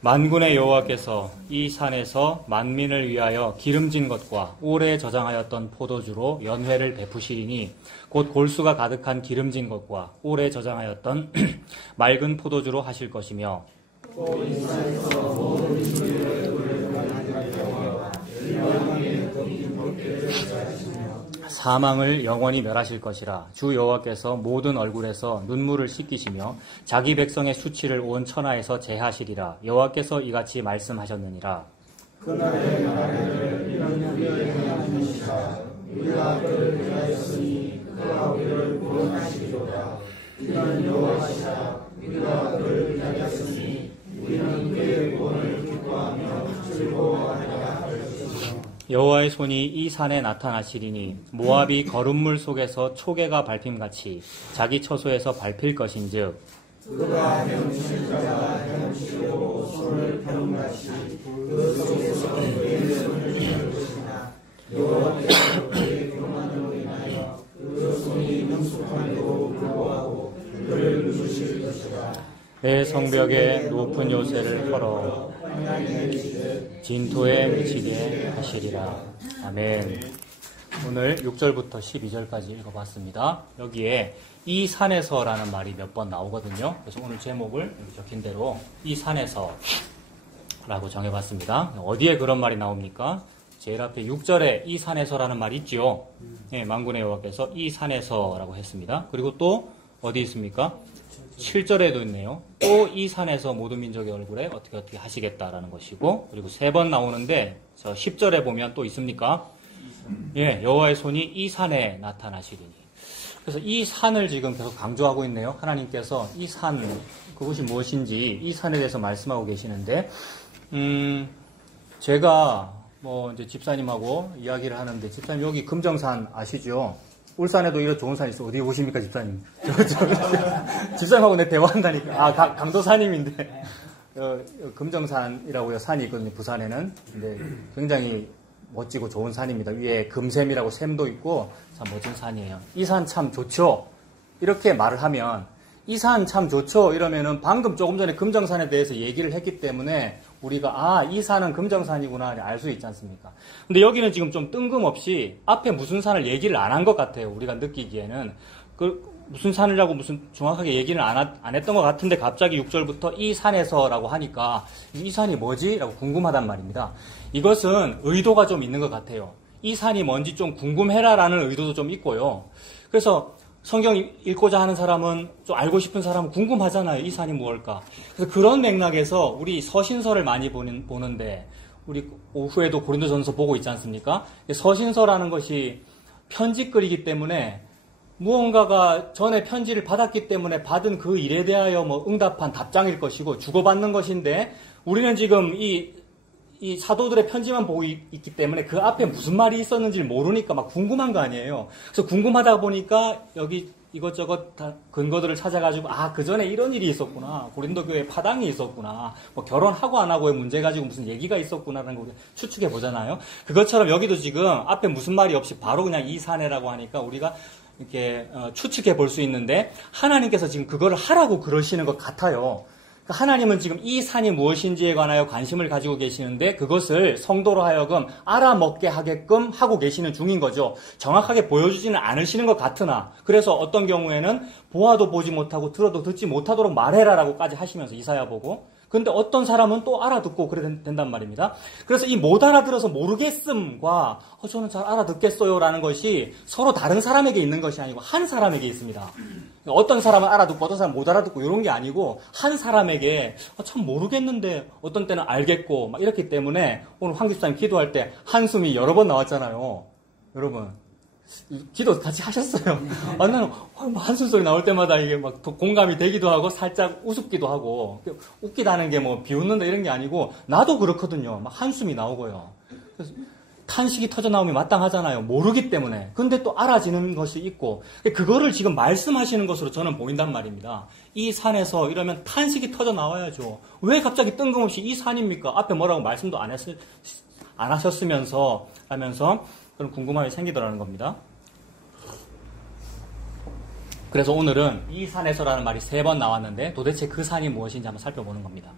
만군의 여호와께서 이 산에서 만민을 위하여 기름진 것과 오래 저장하였던 포도주로 연회를 베푸시리니 곧 골수가 가득한 기름진 것과 오래 저장하였던 맑은 포도주로 하실 것이며 사망을 영원히 멸하실 것이라. 주 여호와께서 모든 얼굴에서 눈물을 씻기시며 자기 백성의 수치를 온 천하에서 제하시리라. 여호와께서 이같이 말씀하셨느니라. 그날의 나라를 이런 우리의 행하시니라. 우리가 그를 위하였으니 그가 우리를 구원하시리로다. 이는 여호와시라. 우리가 그를 위하였으니 우리는 그의 구원을 기뻐하며 즐거워하리라 할 것이며. 여호와의 손이 이 산에 나타나시리니 모압이 거름물 속에서 초계가 밟힘같이 자기 처소에서 밟힐 것인즉 그가 헤엄칠 자가 헤엄치고 손을 펴는같이 그 속에서 그의 손을 펴는 것이나 여호와께서 그의 교만으로 인하여 그 손이 능숙함에도 불구하고 그를 누르실 것이라. 내 성벽에 높은 요새를 털어 진토에 미치게 하시리라. 아멘. 오늘 6절부터 12절까지 읽어봤습니다. 여기에 이 산에서라는 말이 몇 번 나오거든요. 그래서 오늘 제목을 여기 적힌 대로 이 산에서 라고 정해봤습니다. 어디에 그런 말이 나옵니까? 제일 앞에 6절에 이 산에서라는 말이 있죠. 네, 만군의 여호와께서 이 산에서라고 했습니다. 그리고 또 어디 있습니까? 7절에도 있네요. 또 이 산에서 모든 민족의 얼굴에 어떻게 하시겠다라는 것이고, 그리고 3번 나오는데 저 10절에 보면 또 있습니까? 예, 여호와의 손이 이 산에 나타나시리니. 그래서 이 산을 지금 계속 강조하고 있네요. 하나님께서 이 산, 그것이 무엇인지 이 산에 대해서 말씀하고 계시는데, 제가 이제 집사님하고 이야기를 하는데, 집사님 여기 금정산 아시죠? 울산에도 이런 좋은 산 있어. 어디 오십니까, 집사님? 집사님하고 내 대화한다니까. 강도사님인데. 금정산이라고 산이 있거든요, 부산에는. 근데 굉장히 멋지고 좋은 산입니다. 위에 금샘이라고 샘도 있고, 참 멋진 산이에요. 이 산 참 좋죠? 이렇게 말을 하면, 이 산 참 좋죠? 이러면은 방금 조금 전에 금정산에 대해서 얘기를 했기 때문에 우리가 이 산은 금정산이구나 알 수 있지 않습니까? 근데 여기는 지금 좀 뜬금없이 앞에 무슨 산을 얘기를 안 한 것 같아요. 우리가 느끼기에는. 무슨 산이라고 무슨 정확하게 얘기는 안 했던 것 같은데 갑자기 6절부터 이 산에서라고 하니까 이 산이 뭐지? 라고 궁금하단 말입니다. 이것은 의도가 좀 있는 것 같아요. 이 산이 뭔지 좀 궁금해라라는 의도도 좀 있고요. 그래서 성경 읽고자 하는 사람은, 좀 알고 싶은 사람은 궁금하잖아요. 이 산이 무엇일까? 그래서 그런 맥락에서 우리 서신서를 많이 보는데, 우리 오후에도 고린도전서 보고 있지 않습니까? 서신서라는 것이 편지글이기 때문에 무언가가 전에 편지를 받았기 때문에 받은 그 일에 대하여 응답한 답장일 것이고 주고받는 것인데, 우리는 지금 이 사도들의 편지만 보고 있기 때문에 그 앞에 무슨 말이 있었는지를 모르니까 막 궁금한 거 아니에요. 그래서 궁금하다 보니까 여기 이것저것 다 근거들을 찾아가지고 그 전에 이런 일이 있었구나. 고린도 교회에 파당이 있었구나. 결혼하고 안 하고의 문제 가지고 무슨 얘기가 있었구나라는 걸 추측해 보잖아요. 그것처럼 여기도 지금 앞에 무슨 말이 없이 바로 그냥 이 산에라고 하니까 우리가 이렇게 추측해 볼 수 있는데, 하나님께서 지금 그거를 하라고 그러시는 것 같아요. 하나님은 지금 이 산이 무엇인지에 관하여 관심을 가지고 계시는데 그것을 성도로 하여금 알아먹게 하게끔 하고 계시는 중인 거죠. 정확하게 보여주지는 않으시는 것 같으나, 그래서 어떤 경우에는 보아도 보지 못하고 들어도 듣지 못하도록 말해라라고까지 하시면서 이사야 보고, 근데 어떤 사람은 또 알아듣고 그래 된단 말입니다. 그래서 이 못 알아들어서 모르겠음과 저는 잘 알아듣겠어요 라는 것이 서로 다른 사람에게 있는 것이 아니고 한 사람에게 있습니다. 어떤 사람은 알아듣고 어떤 사람은 못 알아듣고 이런 게 아니고 한 사람에게 참 모르겠는데 어떤 때는 알겠고 막 이렇기 때문에 오늘 황 집사님 기도할 때 한숨이 여러 번 나왔잖아요. 여러분 기도 같이 하셨어요. 나는 한숨 소리 나올 때마다 이게 막 공감이 되기도 하고 살짝 우습기도 하고, 웃기다는 게 비웃는다 이런 게 아니고 나도 그렇거든요. 막 한숨이 나오고요. 그래서 탄식이 터져 나오면 마땅하잖아요. 모르기 때문에. 근데 또 알아지는 것이 있고, 그거를 지금 말씀하시는 것으로 저는 보인단 말입니다. 이 산에서 이러면 탄식이 터져 나와야죠. 왜 갑자기 뜬금없이 이 산입니까? 앞에 뭐라고 말씀도 안 하셨으면서 하면서 그런 궁금함이 생기더라는 겁니다. 그래서 오늘은 이 산에서라는 말이 3번 나왔는데 도대체 그 산이 무엇인지 한번 살펴보는 겁니다.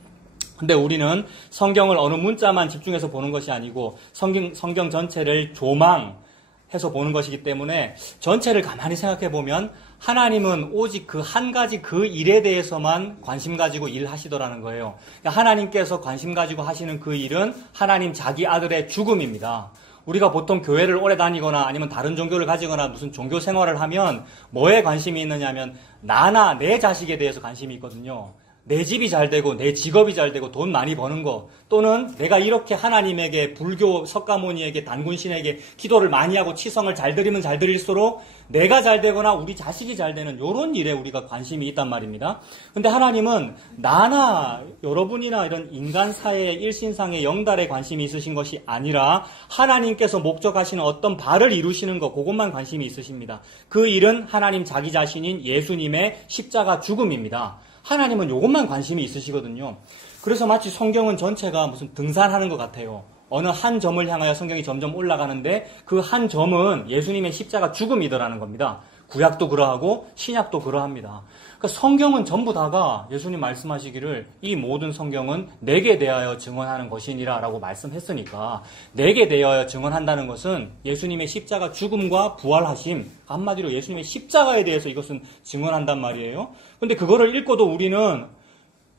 근데 우리는 성경을 어느 문자만 집중해서 보는 것이 아니고 성경 전체를 조망해서 보는 것이기 때문에 전체를 가만히 생각해 보면 하나님은 오직 그 한 가지 그 일에 대해서만 관심 가지고 일하시더라는 거예요. 그러니까 하나님께서 관심 가지고 하시는 그 일은 하나님 자기 아들의 죽음입니다. 우리가 보통 교회를 오래 다니거나 아니면 다른 종교를 가지거나 무슨 종교 생활을 하면 뭐에 관심이 있느냐면 나나 내 자식에 대해서 관심이 있거든요. 내 집이 잘 되고 내 직업이 잘 되고 돈 많이 버는 거, 또는 내가 이렇게 하나님에게, 불교 석가모니에게, 단군신에게 기도를 많이 하고 치성을 잘 드리면 잘 드릴수록 내가 잘 되거나 우리 자식이 잘 되는 이런 일에 우리가 관심이 있단 말입니다. 근데 하나님은 나나 여러분이나 이런 인간 사회의 일신상의 영달에 관심이 있으신 것이 아니라 하나님께서 목적하시는 어떤 바를 이루시는 것, 그것만 관심이 있으십니다. 그 일은 하나님 자기 자신인 예수님의 십자가 죽음입니다. 하나님은 이것만 관심이 있으시거든요. 그래서 마치 성경은 전체가 무슨 등산하는 것 같아요. 어느 한 점을 향하여 성경이 점점 올라가는데 그 한 점은 예수님의 십자가 죽음이더라는 겁니다. 구약도 그러하고 신약도 그러합니다. 그러니까 성경은 전부 다가 예수님 말씀하시기를 이 모든 성경은 내게 대하여 증언하는 것이니라 라고 말씀했으니까 내게 대하여 증언한다는 것은 예수님의 십자가 죽음과 부활하심, 한마디로 예수님의 십자가에 대해서 이것은 증언한단 말이에요. 근데 그거를 읽고도 우리는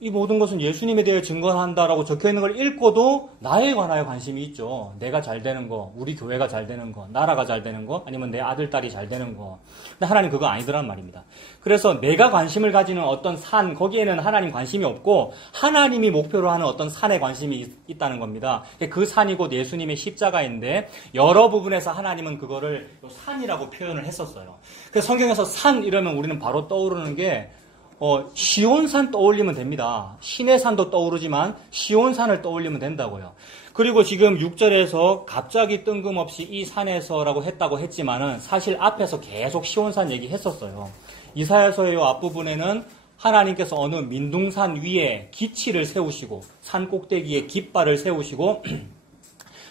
이 모든 것은 예수님에 대해 증거한다라고 적혀있는 걸 읽고도 나에 관하여 관심이 있죠. 내가 잘 되는 거, 우리 교회가 잘 되는 거, 나라가 잘 되는 거, 아니면 내 아들, 딸이 잘 되는 거. 근데 하나님 그거 아니더란 말입니다. 그래서 내가 관심을 가지는 어떤 산, 거기에는 하나님 관심이 없고 하나님이 목표로 하는 어떤 산에 관심이 있다는 겁니다. 그 산이 곧 예수님의 십자가인데 여러 부분에서 하나님은 그거를 산이라고 표현을 했었어요. 그래서 성경에서 산 이러면 우리는 바로 떠오르는 게 시온산 떠올리면 됩니다. 시내산도 떠오르지만 시온산을 떠올리면 된다고요. 그리고 지금 6절에서 갑자기 뜬금없이 이 산에서라고 했다고 했지만은 사실 앞에서 계속 시온산 얘기했었어요. 이사야서의 앞부분에는 하나님께서 어느 민둥산 위에 기치를 세우시고 산 꼭대기에 깃발을 세우시고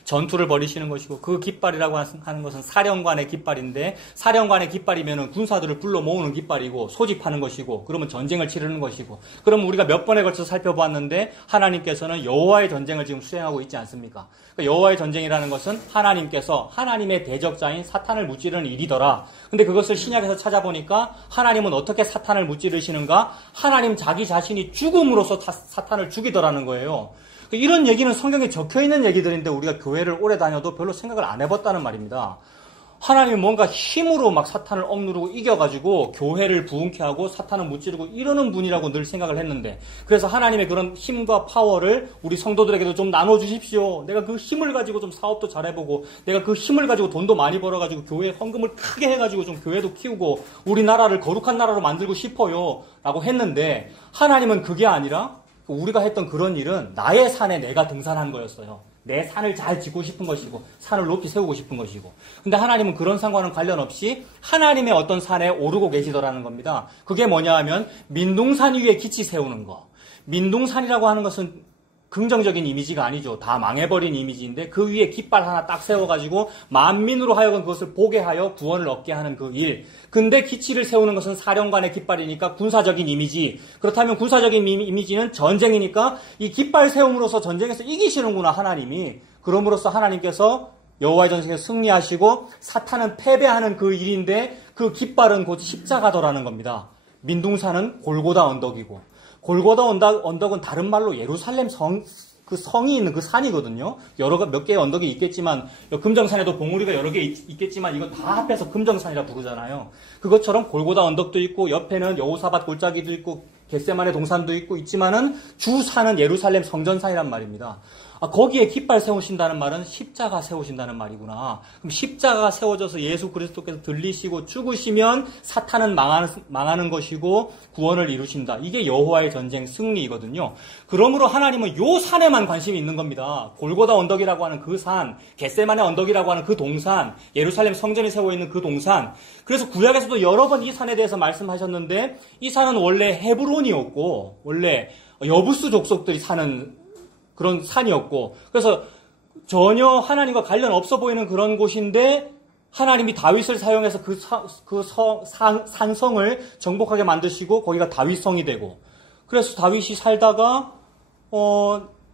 전투를 벌이시는 것이고, 그 깃발이라고 하는 것은 사령관의 깃발인데, 사령관의 깃발이면은 군사들을 불러 모으는 깃발이고 소집하는 것이고, 그러면 전쟁을 치르는 것이고, 그러면 우리가 몇 번에 걸쳐서 살펴보았는데 하나님께서는 여호와의 전쟁을 지금 수행하고 있지 않습니까? 그러니까 여호와의 전쟁이라는 것은 하나님께서 하나님의 대적자인 사탄을 무찌르는 일이더라. 근데 그것을 신약에서 찾아보니까 하나님은 어떻게 사탄을 무찌르시는가? 하나님 자기 자신이 죽음으로써 사탄을 죽이더라는 거예요. 이런 얘기는 성경에 적혀있는 얘기들인데 우리가 교회를 오래 다녀도 별로 생각을 안 해봤다는 말입니다. 하나님은 뭔가 힘으로 막 사탄을 억누르고 이겨가지고 교회를 부흥케 하고 사탄을 무찌르고 이러는 분이라고 늘 생각을 했는데, 그래서 하나님의 그런 힘과 파워를 우리 성도들에게도 좀 나눠주십시오. 내가 그 힘을 가지고 좀 사업도 잘해보고, 내가 그 힘을 가지고 돈도 많이 벌어가지고 교회에 헌금을 크게 해가지고 좀 교회도 키우고 우리나라를 거룩한 나라로 만들고 싶어요 라고 했는데, 하나님은 그게 아니라 우리가 했던 그런 일은 나의 산에 내가 등산한 거였어요. 내 산을 잘 짓고 싶은 것이고 산을 높이 세우고 싶은 것이고. 근데 하나님은 그런 상관은 관련 없이 하나님의 어떤 산에 오르고 계시더라는 겁니다. 그게 뭐냐 하면 민둥산 위에 기치 세우는 거. 민둥산이라고 하는 것은 긍정적인 이미지가 아니죠. 다 망해버린 이미지인데 그 위에 깃발 하나 딱 세워가지고 만민으로 하여금 그것을 보게 하여 구원을 얻게 하는 그 일. 근데 기치를 세우는 것은 사령관의 깃발이니까 군사적인 이미지. 그렇다면 군사적인 이미지는 전쟁이니까 이 깃발 세움으로써 전쟁에서 이기시는구나 하나님이. 그럼으로써 하나님께서 여호와의 전쟁에 승리하시고 사탄은 패배하는 그 일인데 그 깃발은 곧 십자가더라는 겁니다. 민둥산은 골고다 언덕이고, 골고다 언덕은 다른 말로 예루살렘 그 성이 있는 그 산이거든요. 몇 개의 언덕이 있겠지만, 금정산에도 봉우리가 여러 개 있겠지만, 이거 다 합해서 금정산이라 부르잖아요. 그것처럼 골고다 언덕도 있고, 옆에는 여호사밧 골짜기도 있고, 겟세마네 동산도 있지만은, 주산은 예루살렘 성전산이란 말입니다. 거기에 깃발 세우신다는 말은 십자가 세우신다는 말이구나. 그럼 십자가가 세워져서 예수 그리스도께서 들리시고 죽으시면 사탄은 망하는 것이고 구원을 이루신다. 이게 여호와의 전쟁 승리이거든요. 그러므로 하나님은 요 산에만 관심이 있는 겁니다. 골고다 언덕이라고 하는 그 산, 겟세마네 언덕이라고 하는 그 동산, 예루살렘 성전이 세워 있는 그 동산. 그래서 구약에서도 여러 번 이 산에 대해서 말씀하셨는데, 이 산은 원래 헤브론이었고 원래 여부스 족속들이 사는 그런 산이었고, 그래서 전혀 하나님과 관련 없어 보이는 그런 곳인데 하나님이 다윗을 사용해서 산성을 정복하게 만드시고 거기가 다윗성이 되고, 그래서 다윗이 살다가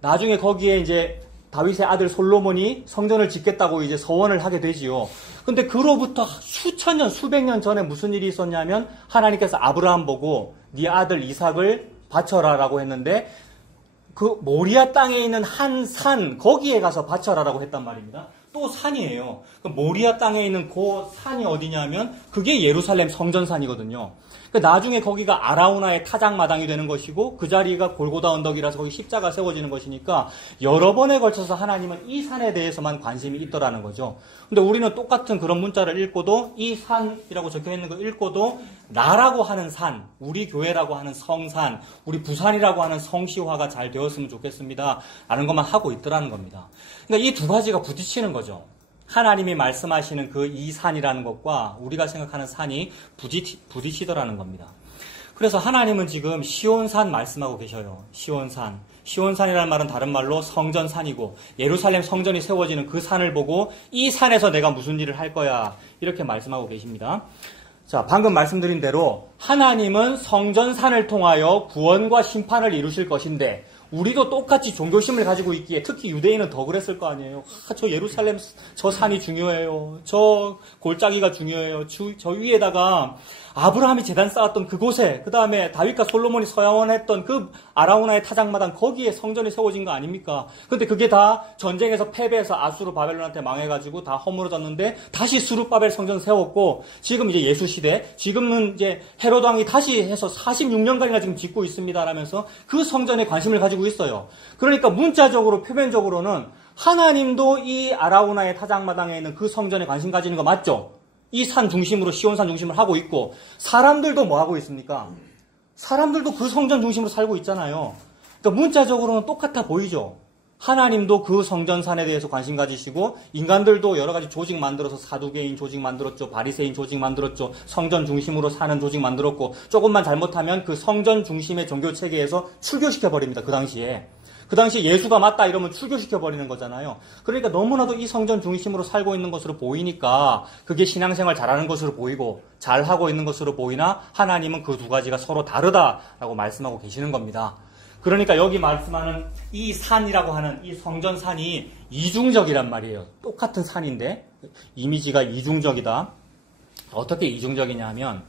나중에 거기에 이제 다윗의 아들 솔로몬이 성전을 짓겠다고 이제 서원을 하게 되지요. 근데 그로부터 수천 년, 수백 년 전에 무슨 일이 있었냐면 하나님께서 아브라함 보고 네 아들 이삭을 바쳐라라고 했는데 그 모리아 땅에 있는 한 산 거기에 가서 바쳐라라고 했단 말입니다. 또 산이에요. 그 모리아 땅에 있는 그 산이 어디냐면 그게 예루살렘 성전산이거든요. 나중에 거기가 아라우나의 타작마당이 되는 것이고 그 자리가 골고다 언덕이라서 거기 십자가 세워지는 것이니까 여러 번에 걸쳐서 하나님은 이 산에 대해서만 관심이 있더라는 거죠. 근데 우리는 똑같은 그런 문자를 읽고도 이 산이라고 적혀있는 거 읽고도 나라고 하는 산, 우리 교회라고 하는 성산, 우리 부산이라고 하는 성시화가 잘 되었으면 좋겠습니다 라는 것만 하고 있더라는 겁니다. 그러니까 이 두 가지가 부딪히는 거죠. 하나님이 말씀하시는 그 이 산이라는 것과 우리가 생각하는 산이 부딪히더라는 겁니다. 그래서 하나님은 지금 시온산 말씀하고 계셔요. 시온산. 시온산이라는 말은 다른 말로 성전산이고 예루살렘 성전이 세워지는 그 산을 보고 이 산에서 내가 무슨 일을 할 거야 이렇게 말씀하고 계십니다. 자, 방금 말씀드린 대로 하나님은 성전산을 통하여 구원과 심판을 이루실 것인데 우리도 똑같이 종교심을 가지고 있기에 특히 유대인은 더 그랬을 거 아니에요. 저 예루살렘 저 산이 중요해요. 저 골짜기가 중요해요. 저 위에다가 아브라함이 제단 쌓았던 그곳에 그 다음에 다윗과 솔로몬이 서원했던 그 아라우나의 타작마당 거기에 성전이 세워진 거 아닙니까? 근데 그게 다 전쟁에서 패배해서 아수르 바벨론한테 망해가지고 다 허물어졌는데 다시 수르바벨 성전 세웠고 지금 이제 예수시대 지금은 이제 헤로드 왕이 다시 해서 46년간이나 지금 짓고 있습니다 라면서 그 성전에 관심을 가지고 있어요. 그러니까 문자적으로 표면적으로는 하나님도 이 아라우나의 타작마당에 있는 그 성전에 관심 가지는 거 맞죠? 이 산 중심으로 시온산 중심으로 하고 있고 사람들도 뭐 하고 있습니까? 사람들도 그 성전 중심으로 살고 있잖아요. 그러니까 문자적으로는 똑같아 보이죠. 하나님도 그 성전산에 대해서 관심 가지시고 인간들도 여러 가지 조직 만들어서 사두개인 조직 만들었죠. 바리새인 조직 만들었죠. 성전 중심으로 사는 조직 만들었고 조금만 잘못하면 그 성전 중심의 종교체계에서 출교시켜버립니다. 그 당시에 예수가 맞다 이러면 출교시켜버리는 거잖아요. 그러니까 너무나도 이 성전 중심으로 살고 있는 것으로 보이니까 그게 신앙생활 잘하는 것으로 보이고 잘하고 있는 것으로 보이나 하나님은 그 두 가지가 서로 다르다라고 말씀하고 계시는 겁니다. 그러니까 여기 말씀하는 이 산이라고 하는 이 성전산이 이중적이란 말이에요. 똑같은 산인데 이미지가 이중적이다. 어떻게 이중적이냐 하면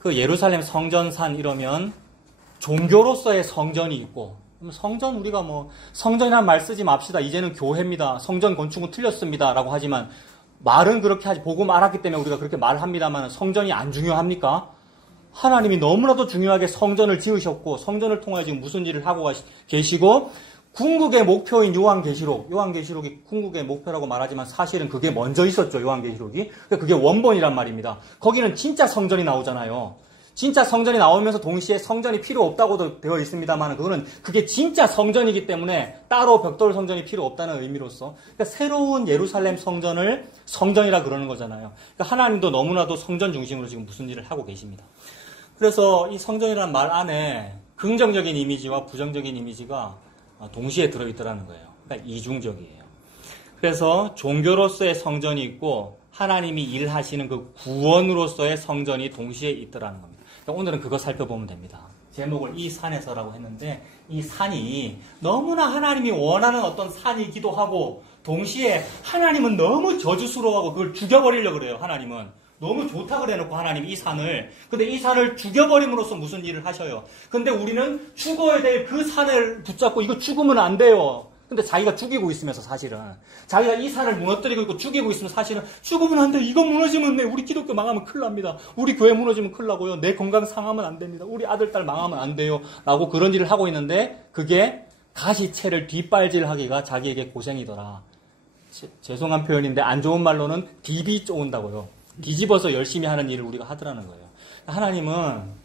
그 예루살렘 성전산 이러면 종교로서의 성전이 있고 성전 우리가 뭐 성전이란 말 쓰지 맙시다. 이제는 교회입니다. 성전 건축은 틀렸습니다. 라고 하지만 말은 그렇게 하지 보고 말았기 때문에 우리가 그렇게 말합니다만 성전이 안 중요합니까? 하나님이 너무나도 중요하게 성전을 지으셨고 성전을 통하여 지금 무슨 일을 하고 계시고 궁극의 목표인 요한계시록이 궁극의 목표라고 말하지만 사실은 그게 먼저 있었죠. 요한계시록이. 그게 원본이란 말입니다. 거기는 진짜 성전이 나오잖아요. 진짜 성전이 나오면서 동시에 성전이 필요 없다고도 되어 있습니다만 그게 진짜 성전이기 때문에 따로 벽돌 성전이 필요 없다는 의미로서 그러니까 새로운 예루살렘 성전을 성전이라 그러는 거잖아요. 그러니까 하나님도 너무나도 성전 중심으로 지금 무슨 일을 하고 계십니다. 그래서 이 성전이라는 말 안에 긍정적인 이미지와 부정적인 이미지가 동시에 들어있더라는 거예요. 그러니까 이중적이에요. 그래서 종교로서의 성전이 있고 하나님이 일하시는 그 구원으로서의 성전이 동시에 있더라는 겁니다. 오늘은 그거 살펴보면 됩니다. 제목을 이 산에서라고 했는데 이 산이 너무나 하나님이 원하는 어떤 산이기도 하고 동시에 하나님은 너무 저주스러워하고 그걸 죽여버리려고 그래요. 하나님은 너무 좋다 그래놓고 하나님이 이 산을 근데 이 산을 죽여버림으로써 무슨 일을 하셔요. 근데 우리는 죽어야 될 그 산을 붙잡고 이거 죽으면 안 돼요. 근데 자기가 죽이고 있으면서 사실은 자기가 이 산을 무너뜨리고 있고 죽이고 있으면 사실은 죽으면 안 돼. 이거 무너지면 우리 기독교 망하면 큰일 납니다. 우리 교회 무너지면 큰일 나고요. 내 건강 상하면 안 됩니다. 우리 아들 딸 망하면 안 돼요. 라고 그런 일을 하고 있는데 그게 가시채를 뒷발질하기가 자기에게 고생이더라. 죄송한 표현인데 안 좋은 말로는 디비 쪼은다고요. 뒤집어서 열심히 하는 일을 우리가 하더라는 거예요. 하나님은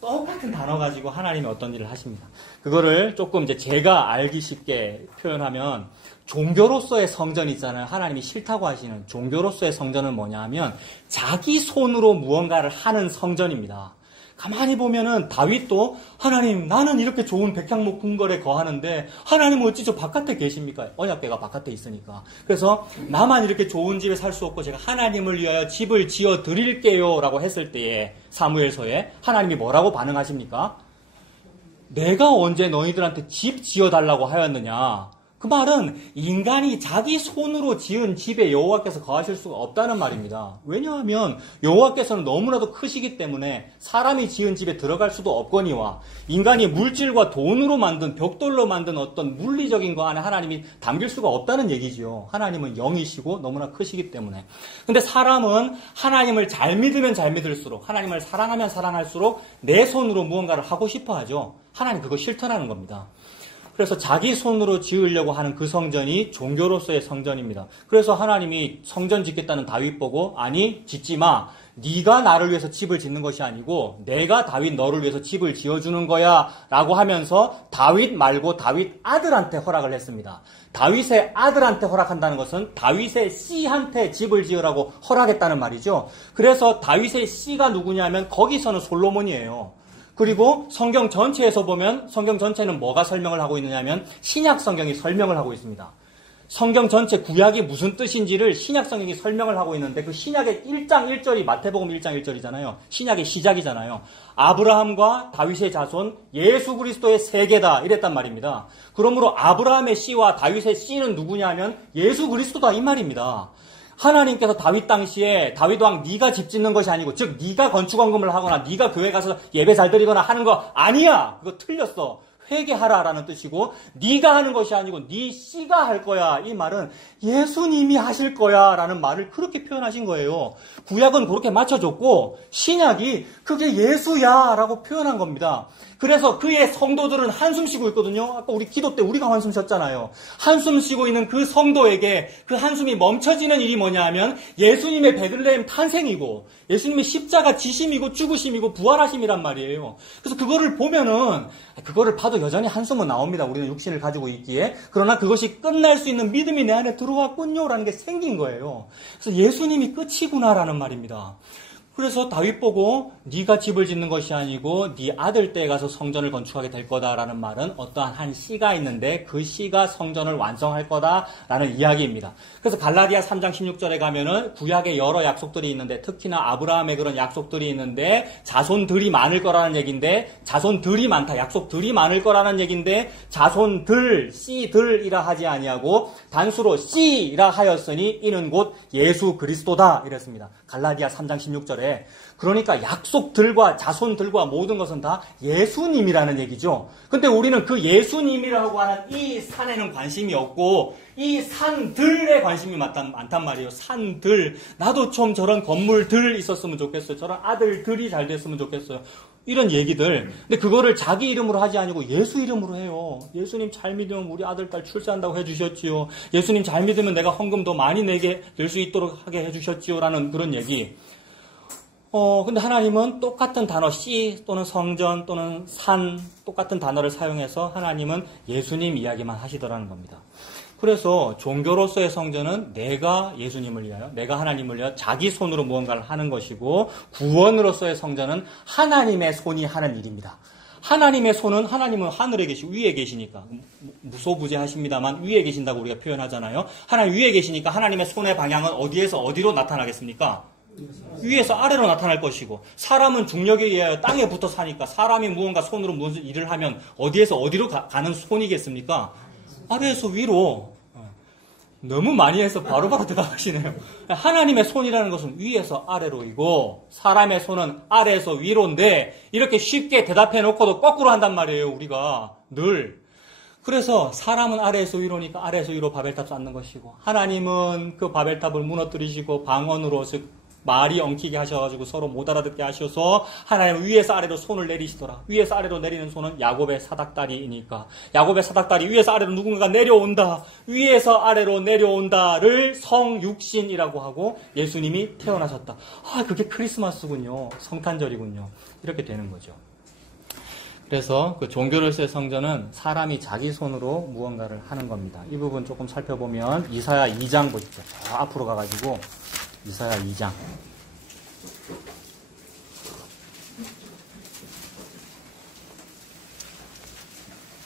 똑같은 단어 가지고 하나님이 어떤 일을 하십니다. 그거를 조금 이제 제가 알기 쉽게 표현하면 종교로서의 성전 있잖아요. 하나님이 싫다고 하시는 종교로서의 성전은 뭐냐 하면 자기 손으로 무언가를 하는 성전입니다. 가만히 보면은 다윗도 하나님 나는 이렇게 좋은 백향목 궁궐에 거하는데 하나님은 어찌 저 바깥에 계십니까? 언약궤가 바깥에 있으니까. 그래서 나만 이렇게 좋은 집에 살 수 없고 제가 하나님을 위하여 집을 지어 드릴게요 라고 했을 때에 사무엘서에 하나님이 뭐라고 반응하십니까? 내가 언제 너희들한테 집 지어달라고 하였느냐? 그 말은 인간이 자기 손으로 지은 집에 여호와께서 거하실 수가 없다는 말입니다. 왜냐하면 여호와께서는 너무나도 크시기 때문에 사람이 지은 집에 들어갈 수도 없거니와 인간이 물질과 돈으로 만든 벽돌로 만든 어떤 물리적인 거 안에 하나님이 담길 수가 없다는 얘기지요. 하나님은 영이시고 너무나 크시기 때문에. 근데 사람은 하나님을 잘 믿으면 잘 믿을수록, 하나님을 사랑하면 사랑할수록 내 손으로 무언가를 하고 싶어 하죠. 하나님 그거 싫다라는 겁니다. 그래서 자기 손으로 지으려고 하는 그 성전이 종교로서의 성전입니다. 그래서 하나님이 성전 짓겠다는 다윗 보고 아니 짓지 마. 네가 나를 위해서 집을 짓는 것이 아니고 내가 다윗 너를 위해서 집을 지어주는 거야 라고 하면서 다윗 말고 다윗 아들한테 허락을 했습니다. 다윗의 아들한테 허락한다는 것은 다윗의 씨한테 집을 지으라고 허락했다는 말이죠. 그래서 다윗의 씨가 누구냐면 거기서는 솔로몬이에요. 그리고 성경 전체에서 보면 성경 전체는 뭐가 설명을 하고 있느냐면 신약 성경이 설명을 하고 있습니다. 성경 전체 구약이 무슨 뜻인지를 신약 성경이 설명을 하고 있는데 그 신약의 1장 1절이 마태복음 1장 1절이잖아요. 신약의 시작이잖아요. 아브라함과 다윗의 자손 예수 그리스도의 세계다 이랬단 말입니다. 그러므로 아브라함의 씨와 다윗의 씨는 누구냐면 예수 그리스도다 이 말입니다. 하나님께서 다윗 당시에 다윗 왕 네가 집 짓는 것이 아니고 즉 네가 건축원금을 하거나 네가 교회 가서 예배 잘 드리거나 하는 거 아니야. 그거 틀렸어. 회개하라라는 뜻이고 네가 하는 것이 아니고 네 씨가 할 거야. 이 말은 예수님이 하실 거야 라는 말을 그렇게 표현하신 거예요. 구약은 그렇게 맞춰줬고 신약이 그게 예수야 라고 표현한 겁니다. 그래서 그의 성도들은 한숨 쉬고 있거든요. 아까 우리 기도 때 우리가 한숨 쉬었잖아요. 한숨 쉬고 있는 그 성도에게 그 한숨이 멈춰지는 일이 뭐냐 하면 예수님의 베들레헴 탄생이고 예수님의 십자가 지심이고 죽으심이고 부활하심이란 말이에요. 그래서 그거를 보면은 그거를 봐도 여전히 한숨은 나옵니다. 우리는 육신을 가지고 있기에. 그러나 그것이 끝날 수 있는 믿음이 내 안에 들어왔군요 라는 게 생긴 거예요. 그래서 예수님이 끝이구나라는 말입니다. 그래서 다윗 보고 네가 집을 짓는 것이 아니고 네 아들 떼에 가서 성전을 건축하게 될 거다라는 말은 어떠한 한 씨가 있는데 그 씨가 성전을 완성할 거다라는 이야기입니다. 그래서 갈라디아 3장 16절에 가면은 구약의 여러 약속들이 있는데 특히나 아브라함의 그런 약속들이 있는데 자손들이 많을 거라는 얘기인데 자손들이 많다. 약속들이 많을 거라는 얘기인데 자손들, 씨들이라 하지 아니하고 단수로 씨라 하였으니 이는 곧 예수 그리스도다 이랬습니다. 갈라디아 3장 16절에. 그러니까 약속들과 자손들과 모든 것은 다 예수님이라는 얘기죠. 근데 우리는 그 예수님이라고 하는 이 산에는 관심이 없고 이 산들에 관심이 많단 말이에요. 산들. 나도 좀 저런 건물들 있었으면 좋겠어요. 저런 아들들이 잘 됐으면 좋겠어요. 이런 얘기들. 근데 그거를 자기 이름으로 하지 아니고 예수 이름으로 해요. 예수님 잘 믿으면 우리 아들, 딸 출세한다고 해주셨지요. 예수님 잘 믿으면 내가 헌금 더 많이 내게 될 수 있도록 하게 해주셨지요. 라는 그런 얘기. 근데 하나님은 똑같은 단어, 씨 또는 성전 또는 산, 똑같은 단어를 사용해서 하나님은 예수님 이야기만 하시더라는 겁니다. 그래서 종교로서의 성전은 내가 예수님을 위하여, 내가 하나님을 위하여 자기 손으로 무언가를 하는 것이고, 구원으로서의 성전은 하나님의 손이 하는 일입니다. 하나님의 손은, 하나님은 하늘에 계시고 위에 계시니까 무소부재하십니다만 위에 계신다고 우리가 표현하잖아요. 하나님 위에 계시니까 하나님의 손의 방향은 어디에서 어디로 나타나겠습니까? 위에서 아래로 나타날 것이고, 사람은 중력에 의하여 땅에 붙어 사니까 사람이 무언가 손으로 무슨 일을 하면 어디에서 어디로 가는 손이겠습니까? 아래에서 위로. 너무 많이 해서 바로바로 대답하시네요. 하나님의 손이라는 것은 위에서 아래로이고 사람의 손은 아래에서 위로인데 이렇게 쉽게 대답해 놓고도 거꾸로 한단 말이에요. 우리가 늘. 그래서 사람은 아래에서 위로니까 아래에서 위로 바벨탑 쌓는 것이고, 하나님은 그 바벨탑을 무너뜨리시고 방언으로, 즉 말이 엉키게 하셔가지고 서로 못 알아듣게 하셔서 하나님은 위에서 아래로 손을 내리시더라. 위에서 아래로 내리는 손은 야곱의 사닥다리이니까 야곱의 사닥다리 위에서 아래로 누군가가 내려온다. 위에서 아래로 내려온다를 성육신이라고 하고 예수님이 태어나셨다. 그게 크리스마스군요. 성탄절이군요. 이렇게 되는 거죠. 그래서 그 종교로서의 성전은 사람이 자기 손으로 무언가를 하는 겁니다. 이 부분 조금 살펴보면 이사야 2장 보십시오. 저 앞으로 가가지고 이사야 2장.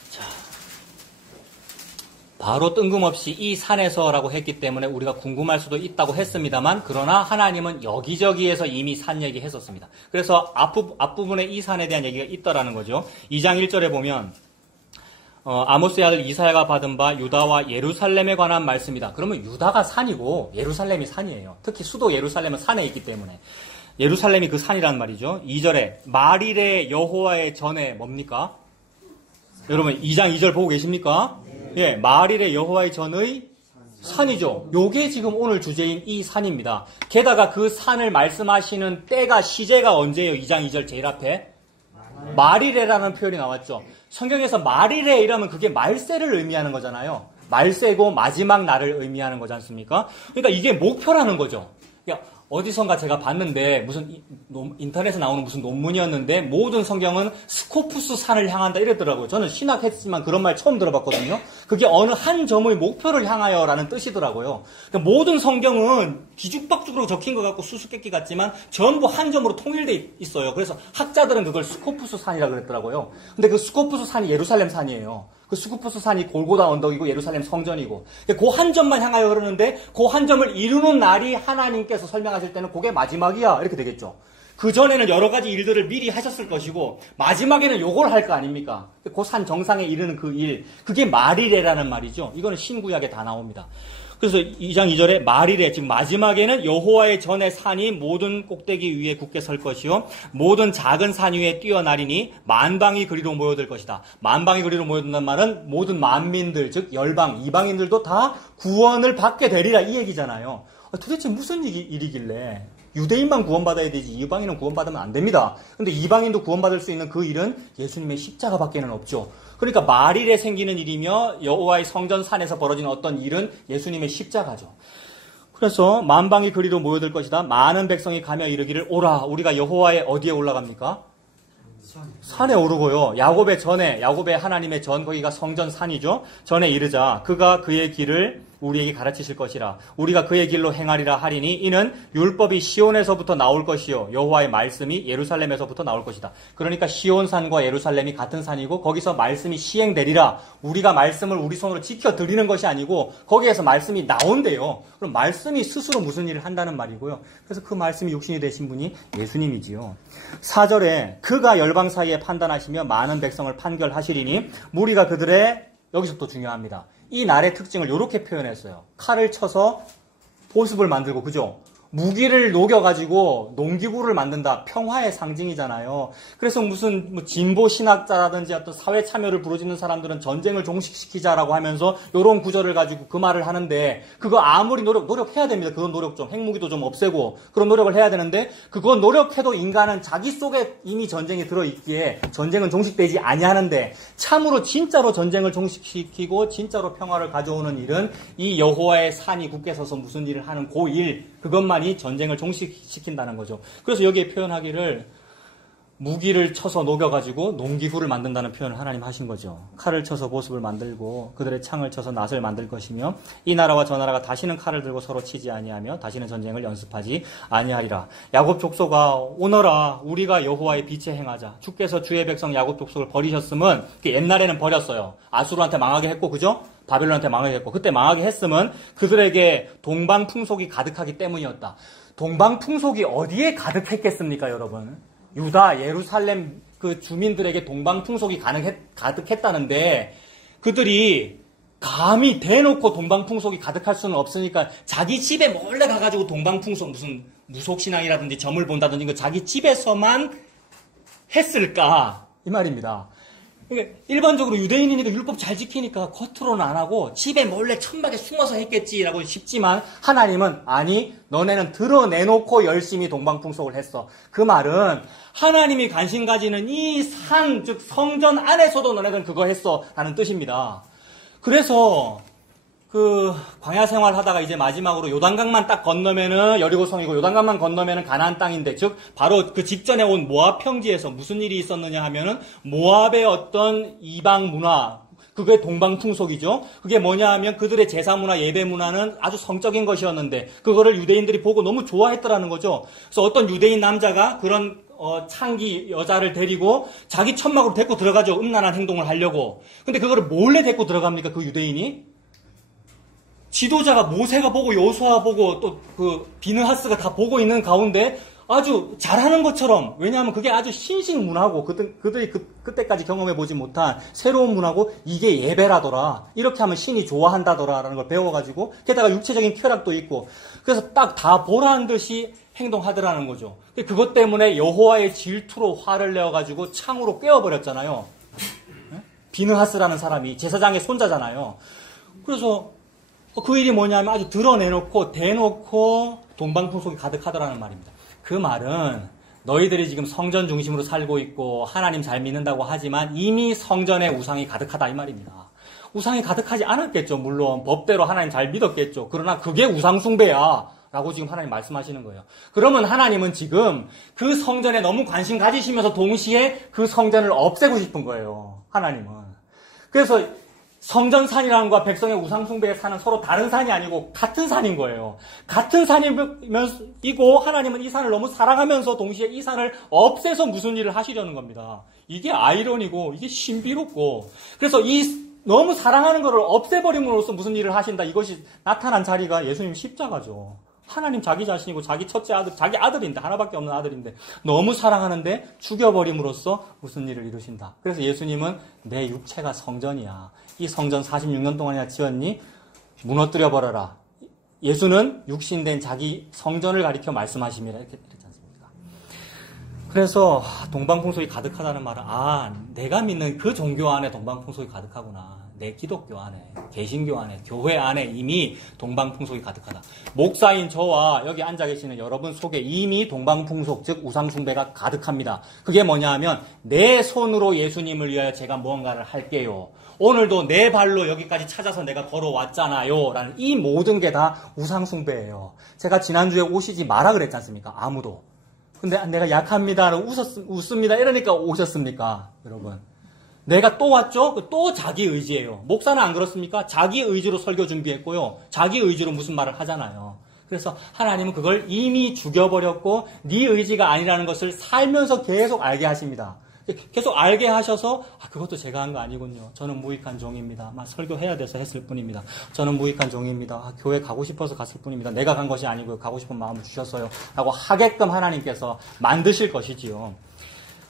자, 바로 뜬금없이 이 산에서라고 했기 때문에 우리가 궁금할 수도 있다고 했습니다만, 그러나 하나님은 여기저기에서 이미 산 얘기 했었습니다. 그래서 앞부분에 이 산에 대한 얘기가 있더라는 거죠. 2장 1절에 보면 아모스의 아들 이사야가 받은 바 유다와 예루살렘에 관한 말씀이다. 그러면 유다가 산이고 예루살렘이 산이에요. 특히 수도 예루살렘은 산에 있기 때문에 예루살렘이 그 산이란 말이죠. 2절에 말일에 여호와의 전에 뭡니까? 여러분 2장 2절 보고 계십니까? 예, 말일에 여호와의 전의 산이죠. 요게 지금 오늘 주제인 이 산입니다. 게다가 그 산을 말씀하시는 때가 시제가 언제예요? 2장 2절 제일 앞에 말일에라는 표현이 나왔죠. 성경에서 말일에 이러면 그게 말세를 의미하는 거잖아요. 말세고 마지막 날을 의미하는 거지 않습니까? 그러니까 이게 목표라는 거죠. 그러니까 어디선가 제가 봤는데 무슨 인터넷에 나오는 무슨 논문이었는데 모든 성경은 스코푸스 산을 향한다 이랬더라고요. 저는 신학했지만 그런 말 처음 들어봤거든요. 그게 어느 한 점의 목표를 향하여라는 뜻이더라고요. 그러니까 모든 성경은 뒤죽박죽으로 적힌 것 같고 수수께끼 같지만 전부 한 점으로 통일돼 있어요. 그래서 학자들은 그걸 스코푸스 산이라 그랬더라고요. 근데 그 스코푸스 산이 예루살렘 산이에요. 그 스코푸스 산이 골고다 언덕이고 예루살렘 성전이고 그 한 점만 향하여 흐르는데 그 한 점을 이루는 날이 하나님께서 설명하실 때는 그게 마지막이야 이렇게 되겠죠. 그 전에는 여러 가지 일들을 미리 하셨을 것이고 마지막에는 요걸 할 거 아닙니까? 그 산 정상에 이르는 그 일, 그게 말일에라는 말이죠. 이거는 신구약에 다 나옵니다. 그래서 2장 2절에 말일에 지금 마지막에는 여호와의 전의 산이 모든 꼭대기 위에 굳게 설 것이요 모든 작은 산 위에 뛰어나리니 만방이 그리로 모여들 것이다. 만방이 그리로 모여든다는 말은 모든 만민들 즉 열방 이방인들도 다 구원을 받게 되리라 이 얘기잖아요. 도대체 무슨 일이길래 유대인만 구원받아야 되지 이방인은 구원받으면 안 됩니다. 근데 이방인도 구원받을 수 있는 그 일은 예수님의 십자가밖에는 없죠. 그러니까 말일에 생기는 일이며 여호와의 성전 산에서 벌어지는 어떤 일은 예수님의 십자가죠. 그래서 만방이 그리로 모여들 것이다. 많은 백성이 가며 이르기를 오라. 우리가 여호와의 어디에 올라갑니까? 산에 오르고요. 야곱의 하나님의 전 거기가 성전 산이죠. 전에 이르자 그가 그의 길을 우리에게 가르치실 것이라. 우리가 그의 길로 행하리라 하리니 이는 율법이 시온에서부터 나올 것이요 여호와의 말씀이 예루살렘에서부터 나올 것이다. 그러니까 시온산과 예루살렘이 같은 산이고 거기서 말씀이 시행되리라. 우리가 말씀을 우리 손으로 지켜드리는 것이 아니고 거기에서 말씀이 나온대요. 그럼 말씀이 스스로 무슨 일을 한다는 말이고요. 그래서 그 말씀이 육신이 되신 분이 예수님이지요. 4절에 그가 열방 사이에 판단하시며 많은 백성을 판결하시리니 무리가 그들의 여기서 또 중요합니다. 이 날의 특징을 이렇게 표현했어요. 칼을 쳐서 보습을 만들고, 그죠? 무기를 녹여가지고 농기구를 만든다. 평화의 상징이잖아요. 그래서 무슨 진보 신학자라든지 어떤 사회 참여를 부르짖는 사람들은 전쟁을 종식시키자라고 하면서 이런 구절을 가지고 그 말을 하는데 그거 아무리 노력해야 됩니다. 그건 노력 좀 핵무기도 좀 없애고 그런 노력을 해야 되는데 그건 노력해도 인간은 자기 속에 이미 전쟁이 들어있기에 전쟁은 종식되지 아니하는데 참으로 진짜로 전쟁을 종식시키고 진짜로 평화를 가져오는 일은 이 여호와의 산이 굳게 서서 무슨 일을 하는 그 일 그것만이 전쟁을 종식시킨다는 거죠. 그래서 여기에 표현하기를 무기를 쳐서 녹여가지고 농기구를 만든다는 표현을 하나님 하신 거죠. 칼을 쳐서 보습을 만들고 그들의 창을 쳐서 낫을 만들 것이며 이 나라와 저 나라가 다시는 칼을 들고 서로 치지 아니하며 다시는 전쟁을 연습하지 아니하리라. 야곱 족속아 오너라 우리가 여호와의 빛에 행하자. 주께서 주의 백성 야곱 족속을 버리셨음은 옛날에는 버렸어요. 아수르한테 망하게 했고 그죠? 바벨론한테 망하게 했고 그때 망하게 했음은 그들에게 동방 풍속이 가득하기 때문이었다. 동방 풍속이 어디에 가득했겠습니까 여러분? 유다, 예루살렘 그 주민들에게 동방 풍속이 가득했다는데 그들이 감히 대놓고 동방 풍속이 가득할 수는 없으니까 자기 집에 몰래 가가지고 동방 풍속 무슨 무속신앙이라든지 점을 본다든지 그 자기 집에서만 했을까 이 말입니다. 그러니까 일반적으로 유대인이니까 율법 잘 지키니까 겉으로는 안 하고 집에 몰래 천막에 숨어서 했겠지라고 싶지만 하나님은 아니 너네는 드러내놓고 열심히 동방풍속을 했어. 그 말은 하나님이 관심 가지는 이 산, 즉 성전 안에서도 너네들은 그거 했어 라는 뜻입니다. 그래서 그 광야 생활 하다가 이제 마지막으로 요단강만 딱 건너면은 여리고성이고 요단강만 건너면은 가나안 땅인데 즉 바로 그 직전에 온 모압 평지에서 무슨 일이 있었느냐 하면은 모압의 어떤 이방 문화 그게 동방풍속이죠. 그게 뭐냐 하면 그들의 제사 문화, 예배 문화는 아주 성적인 것이었는데 그거를 유대인들이 보고 너무 좋아했더라는 거죠. 그래서 어떤 유대인 남자가 그런 창기 여자를 데리고 자기 천막으로 데리고 들어가죠. 음란한 행동을 하려고. 근데 그거를 몰래 데리고 들어갑니까? 그 유대인이? 지도자가 모세가 보고 여호수아 보고 또 그 비느하스가 다 보고 있는 가운데 아주 잘하는 것처럼, 왜냐하면 그게 아주 신식문화고 그들이 그때까지 경험해보지 못한 새로운 문화고 이게 예배라더라, 이렇게 하면 신이 좋아한다더라라는 걸 배워가지고, 게다가 육체적인 쾌락도 있고, 그래서 딱 다 보라는 듯이 행동하더라는 거죠. 그것 때문에 여호와의 질투로 화를 내어가지고 창으로 꿰어버렸잖아요. 비느하스라는 사람이 제사장의 손자잖아요. 그래서 그 일이 뭐냐면 아주 드러내놓고 대놓고 동방풍속이 가득하더라는 말입니다. 그 말은 너희들이 지금 성전 중심으로 살고 있고 하나님 잘 믿는다고 하지만 이미 성전에 우상이 가득하다 이 말입니다. 우상이 가득하지 않았겠죠. 물론 법대로 하나님 잘 믿었겠죠. 그러나 그게 우상숭배야 라고 지금 하나님 말씀하시는 거예요. 그러면 하나님은 지금 그 성전에 너무 관심 가지시면서 동시에 그 성전을 없애고 싶은 거예요. 하나님은. 그래서 성전산이라는 것과 백성의 우상숭배의 산은 서로 다른 산이 아니고 같은 산인 거예요. 같은 산이고 하나님은 이 산을 너무 사랑하면서 동시에 이 산을 없애서 무슨 일을 하시려는 겁니다. 이게 아이러니고 이게 신비롭고, 그래서 이 너무 사랑하는 것을 없애버림으로써 무슨 일을 하신다, 이것이 나타난 자리가 예수님 십자가죠. 하나님 자기 자신이고 자기 첫째 아들, 자기 아들인데, 하나밖에 없는 아들인데 너무 사랑하는데 죽여버림으로써 무슨 일을 이루신다. 그래서 예수님은 내 육체가 성전이야. 이 성전 46년 동안이나 지었니? 무너뜨려버려라. 예수는 육신된 자기 성전을 가리켜 말씀하십니다. 이렇게 그랬지 않습니까? 그래서 동방풍속이 가득하다는 말은, 내가 믿는 그 종교 안에 동방풍속이 가득하구나. 내 기독교 안에, 개신교 안에, 교회 안에 이미 동방풍속이 가득하다. 목사인 저와 여기 앉아 계시는 여러분 속에 이미 동방풍속, 즉 우상숭배가 가득합니다. 그게 뭐냐 하면 내 손으로 예수님을 위하여 제가 무언가를 할게요. 오늘도 내 발로 여기까지 찾아서 내가 걸어왔잖아요. 라는 이 모든 게 다 우상숭배예요. 제가 지난주에 오시지 마라 그랬지 않습니까? 아무도. 근데 내가 약합니다. 웃습니다. 이러니까 오셨습니까? 여러분. 내가 또 왔죠? 또 자기 의지예요. 목사는 안 그렇습니까? 자기 의지로 설교 준비했고요. 자기 의지로 무슨 말을 하잖아요. 그래서 하나님은 그걸 이미 죽여버렸고 네 의지가 아니라는 것을 살면서 계속 알게 하십니다. 계속 알게 하셔서 그것도 제가 한 거 아니군요. 저는 무익한 종입니다. 설교해야 돼서 했을 뿐입니다. 저는 무익한 종입니다. 교회 가고 싶어서 갔을 뿐입니다. 내가 간 것이 아니고요. 가고 싶은 마음을 주셨어요. 라고 하게끔 하나님께서 만드실 것이지요.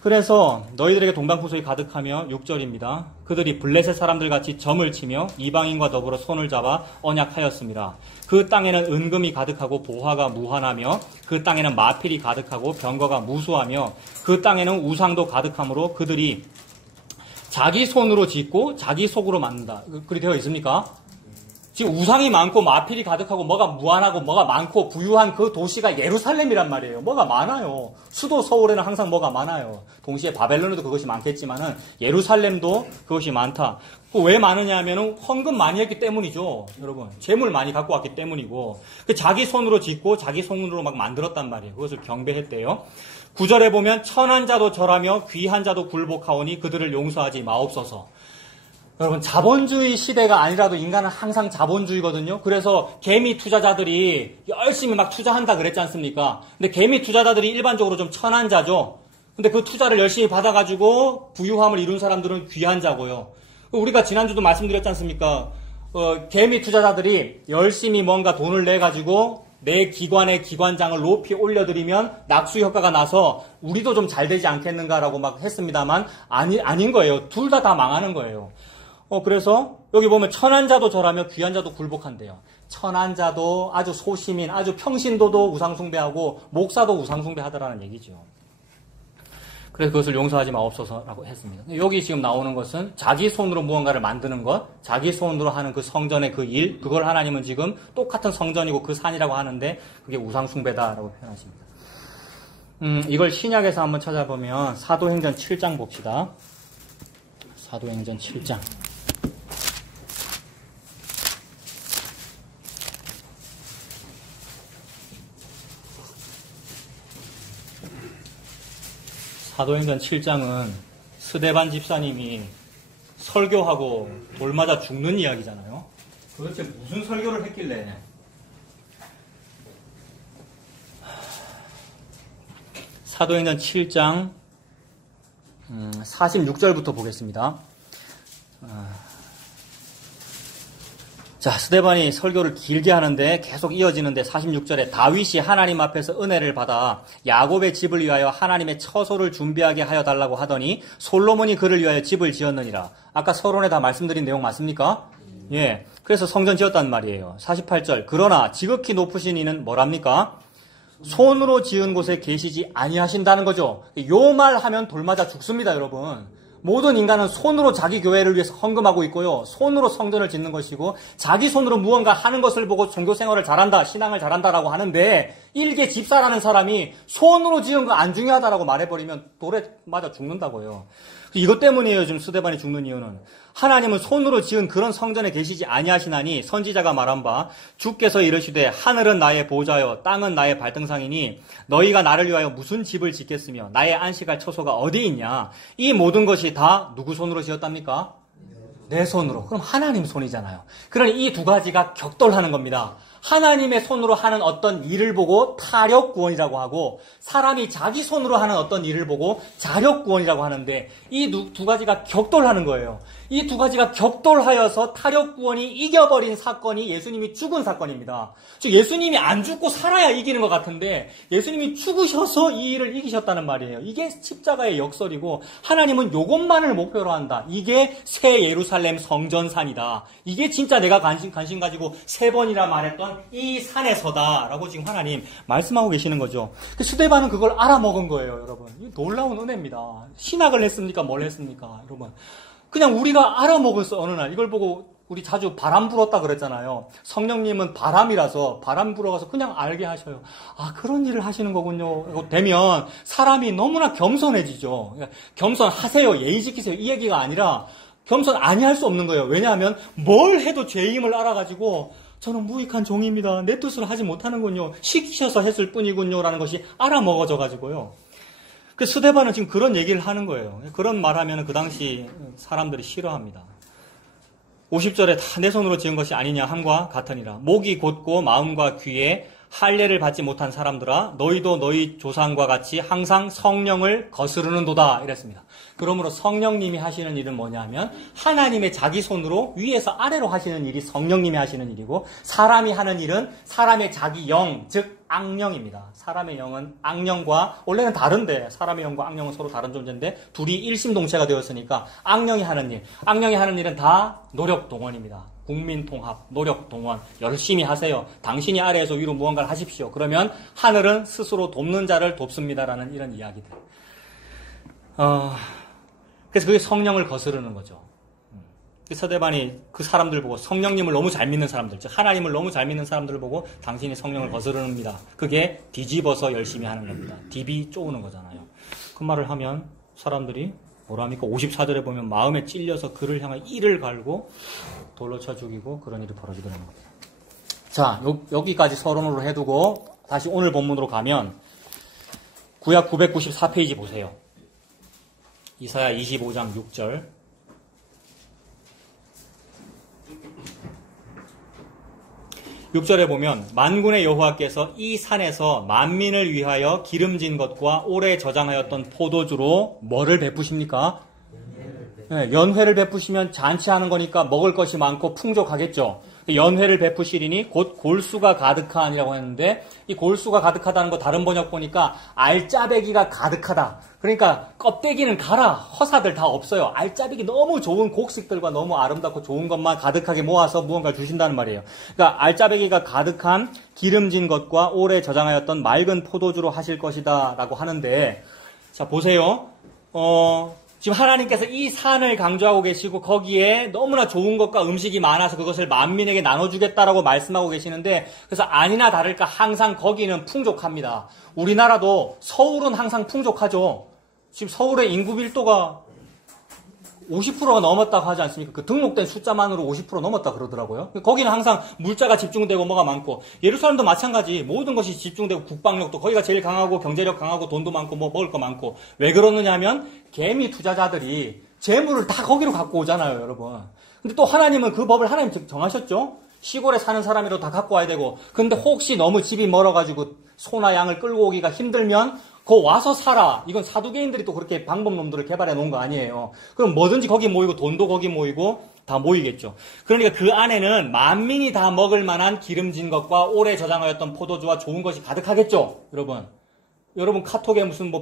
그래서 너희들에게 동방풍속이 가득하며 6절입니다. 그들이 블레셋 사람들 같이 점을 치며 이방인과 더불어 손을 잡아 언약하였습니다. 그 땅에는 은금이 가득하고 보화가 무한하며 그 땅에는 마필이 가득하고 병거가 무수하며 그 땅에는 우상도 가득하므로 그들이 자기 손으로 짓고 자기 속으로 만든다. 그렇게 되어 있습니까? 지금 우상이 많고 마필이 가득하고 뭐가 무한하고 뭐가 많고 부유한 그 도시가 예루살렘이란 말이에요. 뭐가 많아요. 수도 서울에는 항상 뭐가 많아요. 동시에 바벨론에도 그것이 많겠지만은 예루살렘도 그것이 많다. 왜 많으냐 하면은 헌금 많이 했기 때문이죠. 여러분. 재물 많이 갖고 왔기 때문이고. 자기 손으로 짓고 자기 손으로 막 만들었단 말이에요. 그것을 경배했대요. 9절에 보면 천한 자도 절하며 귀한 자도 굴복하오니 그들을 용서하지 마옵소서. 여러분, 자본주의 시대가 아니라도 인간은 항상 자본주의거든요. 그래서 개미 투자자들이 열심히 막 투자한다 그랬지 않습니까? 근데 개미 투자자들이 일반적으로 좀 천한 자죠. 근데 그 투자를 열심히 받아가지고 부유함을 이룬 사람들은 귀한 자고요. 우리가 지난주도 말씀드렸지 않습니까? 개미 투자자들이 열심히 뭔가 돈을 내가지고 내 기관의 기관장을 높이 올려드리면 낙수 효과가 나서 우리도 좀 잘 되지 않겠는가라고 막 했습니다만 아닌 거예요. 둘 다 망하는 거예요. 그래서 여기 보면 천한 자도 절하며 귀한 자도 굴복한대요. 천한 자도 아주 소시민, 아주 평신도도 우상숭배하고 목사도 우상숭배하더라는 얘기죠. 그래서 그것을 용서하지 마옵소서라고 했습니다. 여기 지금 나오는 것은 자기 손으로 무언가를 만드는 것, 자기 손으로 하는 그 성전의 그 일, 그걸 하나님은 지금 똑같은 성전이고 그 산이라고 하는데 그게 우상숭배다라고 표현하십니다. 이걸 신약에서 한번 찾아보면 사도행전 7장 봅시다. 사도행전 7장. 사도행전 7장은 스데반 집사님이 설교하고 돌 맞아 죽는 이야기잖아요. 도대체 무슨 설교를 했길래 사도행전 7장 46절부터 보겠습니다. 자, 스데반이 설교를 길게 하는데 계속 이어지는데 46절에 다윗이 하나님 앞에서 은혜를 받아 야곱의 집을 위하여 하나님의 처소를 준비하게 하여 달라고 하더니 솔로몬이 그를 위하여 집을 지었느니라. 아까 서론에 다 말씀드린 내용 맞습니까? 예. 그래서 성전 지었단 말이에요. 48절. 그러나 지극히 높으신 이는 뭐랍니까? 손으로 지은 곳에 계시지 아니하신다는 거죠. 요 말 하면 돌 맞아 죽습니다, 여러분. 모든 인간은 손으로 자기 교회를 위해서 헌금하고 있고요. 손으로 성전을 짓는 것이고 자기 손으로 무언가 하는 것을 보고 종교 생활을 잘한다, 신앙을 잘한다라고 하는데 일개 집사라는 사람이 손으로 지은 거 안 중요하다라고 말해버리면 돌에 맞아 죽는다고요. 이것 때문이에요. 지금 스데반이 죽는 이유는. 하나님은 손으로 지은 그런 성전에 계시지 아니하시나니 선지자가 말한 바 주께서 이르시되 하늘은 나의 보좌여 땅은 나의 발등상이니 너희가 나를 위하여 무슨 집을 짓겠으며 나의 안식할 처소가 어디 있냐. 이 모든 것이 다 누구 손으로 지었답니까? 내 손으로. 그럼 하나님 손이잖아요. 그러니 이 두 가지가 격돌하는 겁니다. 하나님의 손으로 하는 어떤 일을 보고 타력 구원이라고 하고 사람이 자기 손으로 하는 어떤 일을 보고 자력 구원이라고 하는데 이 두 가지가 격돌하는 거예요. 이 두 가지가 격돌하여서 타력 구원이 이겨버린 사건이 예수님이 죽은 사건입니다. 즉 예수님이 안 죽고 살아야 이기는 것 같은데 예수님이 죽으셔서 이 일을 이기셨다는 말이에요. 이게 십자가의 역설이고 하나님은 이것만을 목표로 한다. 이게 새 예루살렘 성전산이다. 이게 진짜 내가 관심 가지고 3번이나 말했던 이 산에 서다라고 지금 하나님 말씀하고 계시는 거죠. 스데반은 그걸 알아먹은 거예요, 여러분. 놀라운 은혜입니다. 신학을 했습니까? 뭘 했습니까? 여러분. 그냥 우리가 알아먹었어, 어느 날. 이걸 보고 우리 자주 바람 불었다 그랬잖아요. 성령님은 바람이라서 바람 불어가서 그냥 알게 하셔요. 아, 그런 일을 하시는 거군요. 되면 사람이 너무나 겸손해지죠. 겸손하세요. 예의 지키세요. 이 얘기가 아니라 겸손 아니할 수 없는 거예요. 왜냐하면 뭘 해도 죄임을 알아가지고 저는 무익한 종입니다. 내 뜻으로 하지 못하는군요. 시키셔서 했을 뿐이군요. 라는 것이 알아먹어져 가지고요. 그 스데반은 지금 그런 얘기를 하는 거예요. 그런 말 하면 그 당시 사람들이 싫어합니다. 50절에 다 내 손으로 지은 것이 아니냐 함과 같으니라. 목이 곧고 마음과 귀에 할례를 받지 못한 사람들아 너희도 너희 조상과 같이 항상 성령을 거스르는도다 이랬습니다. 그러므로 성령님이 하시는 일은 뭐냐면 하나님의 자기 손으로 위에서 아래로 하시는 일이 성령님이 하시는 일이고 사람이 하는 일은 사람의 자기 영, 즉 악령입니다. 사람의 영은 악령과 원래는 다른데 사람의 영과 악령은 서로 다른 존재인데 둘이 일심동체가 되었으니까 악령이 하는 일은 다 노력동원입니다. 국민통합, 노력동원, 열심히 하세요. 당신이 아래에서 위로 무언가를 하십시오. 그러면 하늘은 스스로 돕는 자를 돕습니다라는 이런 이야기들. 그래서 그게 성령을 거스르는 거죠. 스데반이 그 사람들 보고 성령님을 너무 잘 믿는 사람들, 즉 하나님을 너무 잘 믿는 사람들을 보고 당신이 성령을 거스르는입니다. 그게 뒤집어서 열심히 하는 겁니다. 딥이 쪼우는 거잖아요. 그 말을 하면 사람들이 뭐랍니까? 54절에 보면 마음에 찔려서 그를 향해 이를 갈고 돌로 쳐 죽이고 그런 일이 벌어지더라는 겁니다. 자, 여기까지 서론으로 해두고 다시 오늘 본문으로 가면 구약 994페이지 보세요. 이사야 25장 6절. 6절에 보면 만군의 여호와께서 이 산에서 만민을 위하여 기름진 것과 오래 저장하였던 포도주로 뭐를 베푸십니까? 네, 연회를 베푸시면 잔치하는 거니까 먹을 것이 많고 풍족하겠죠. 연회를 베푸시리니 곧 골수가 가득하니라고 했는데 이 골수가 가득하다는 거 다른 번역 보니까 알짜배기가 가득하다. 그러니까 껍데기는 가라. 허사들 다 없어요. 알짜배기 너무 좋은 곡식들과 너무 아름답고 좋은 것만 가득하게 모아서 무언가 주신다는 말이에요. 그러니까 알짜배기가 가득한 기름진 것과 오래 저장하였던 맑은 포도주로 하실 것이다 라고 하는데 자 보세요. 지금 하나님께서 이 산을 강조하고 계시고 거기에 너무나 좋은 것과 음식이 많아서 그것을 만민에게 나눠주겠다라고 말씀하고 계시는데 그래서 아니나 다를까 항상 거기는 풍족합니다. 우리나라도 서울은 항상 풍족하죠. 지금 서울의 인구 밀도가 50%가 넘었다고 하지 않습니까? 그 등록된 숫자만으로 50% 넘었다 그러더라고요. 거기는 항상 물자가 집중되고 뭐가 많고 예루살렘도 마찬가지 모든 것이 집중되고 국방력도 거기가 제일 강하고 경제력 강하고 돈도 많고 뭐 먹을 거 많고 왜 그러느냐 하면 개미 투자자들이 재물을 다 거기로 갖고 오잖아요, 여러분. 근데 또 하나님은 그 법을 하나님 정하셨죠? 시골에 사는 사람이라도 다 갖고 와야 되고 근데 혹시 너무 집이 멀어가지고 소나 양을 끌고 오기가 힘들면 거 와서 살아. 이건 사두개인들이 또 그렇게 방법론들을 개발해 놓은 거 아니에요. 그럼 뭐든지 거기 모이고 돈도 거기 모이고 다 모이겠죠. 그러니까 그 안에는 만민이 다 먹을 만한 기름진 것과 오래 저장하였던 포도주와 좋은 것이 가득하겠죠. 여러분 카톡에 무슨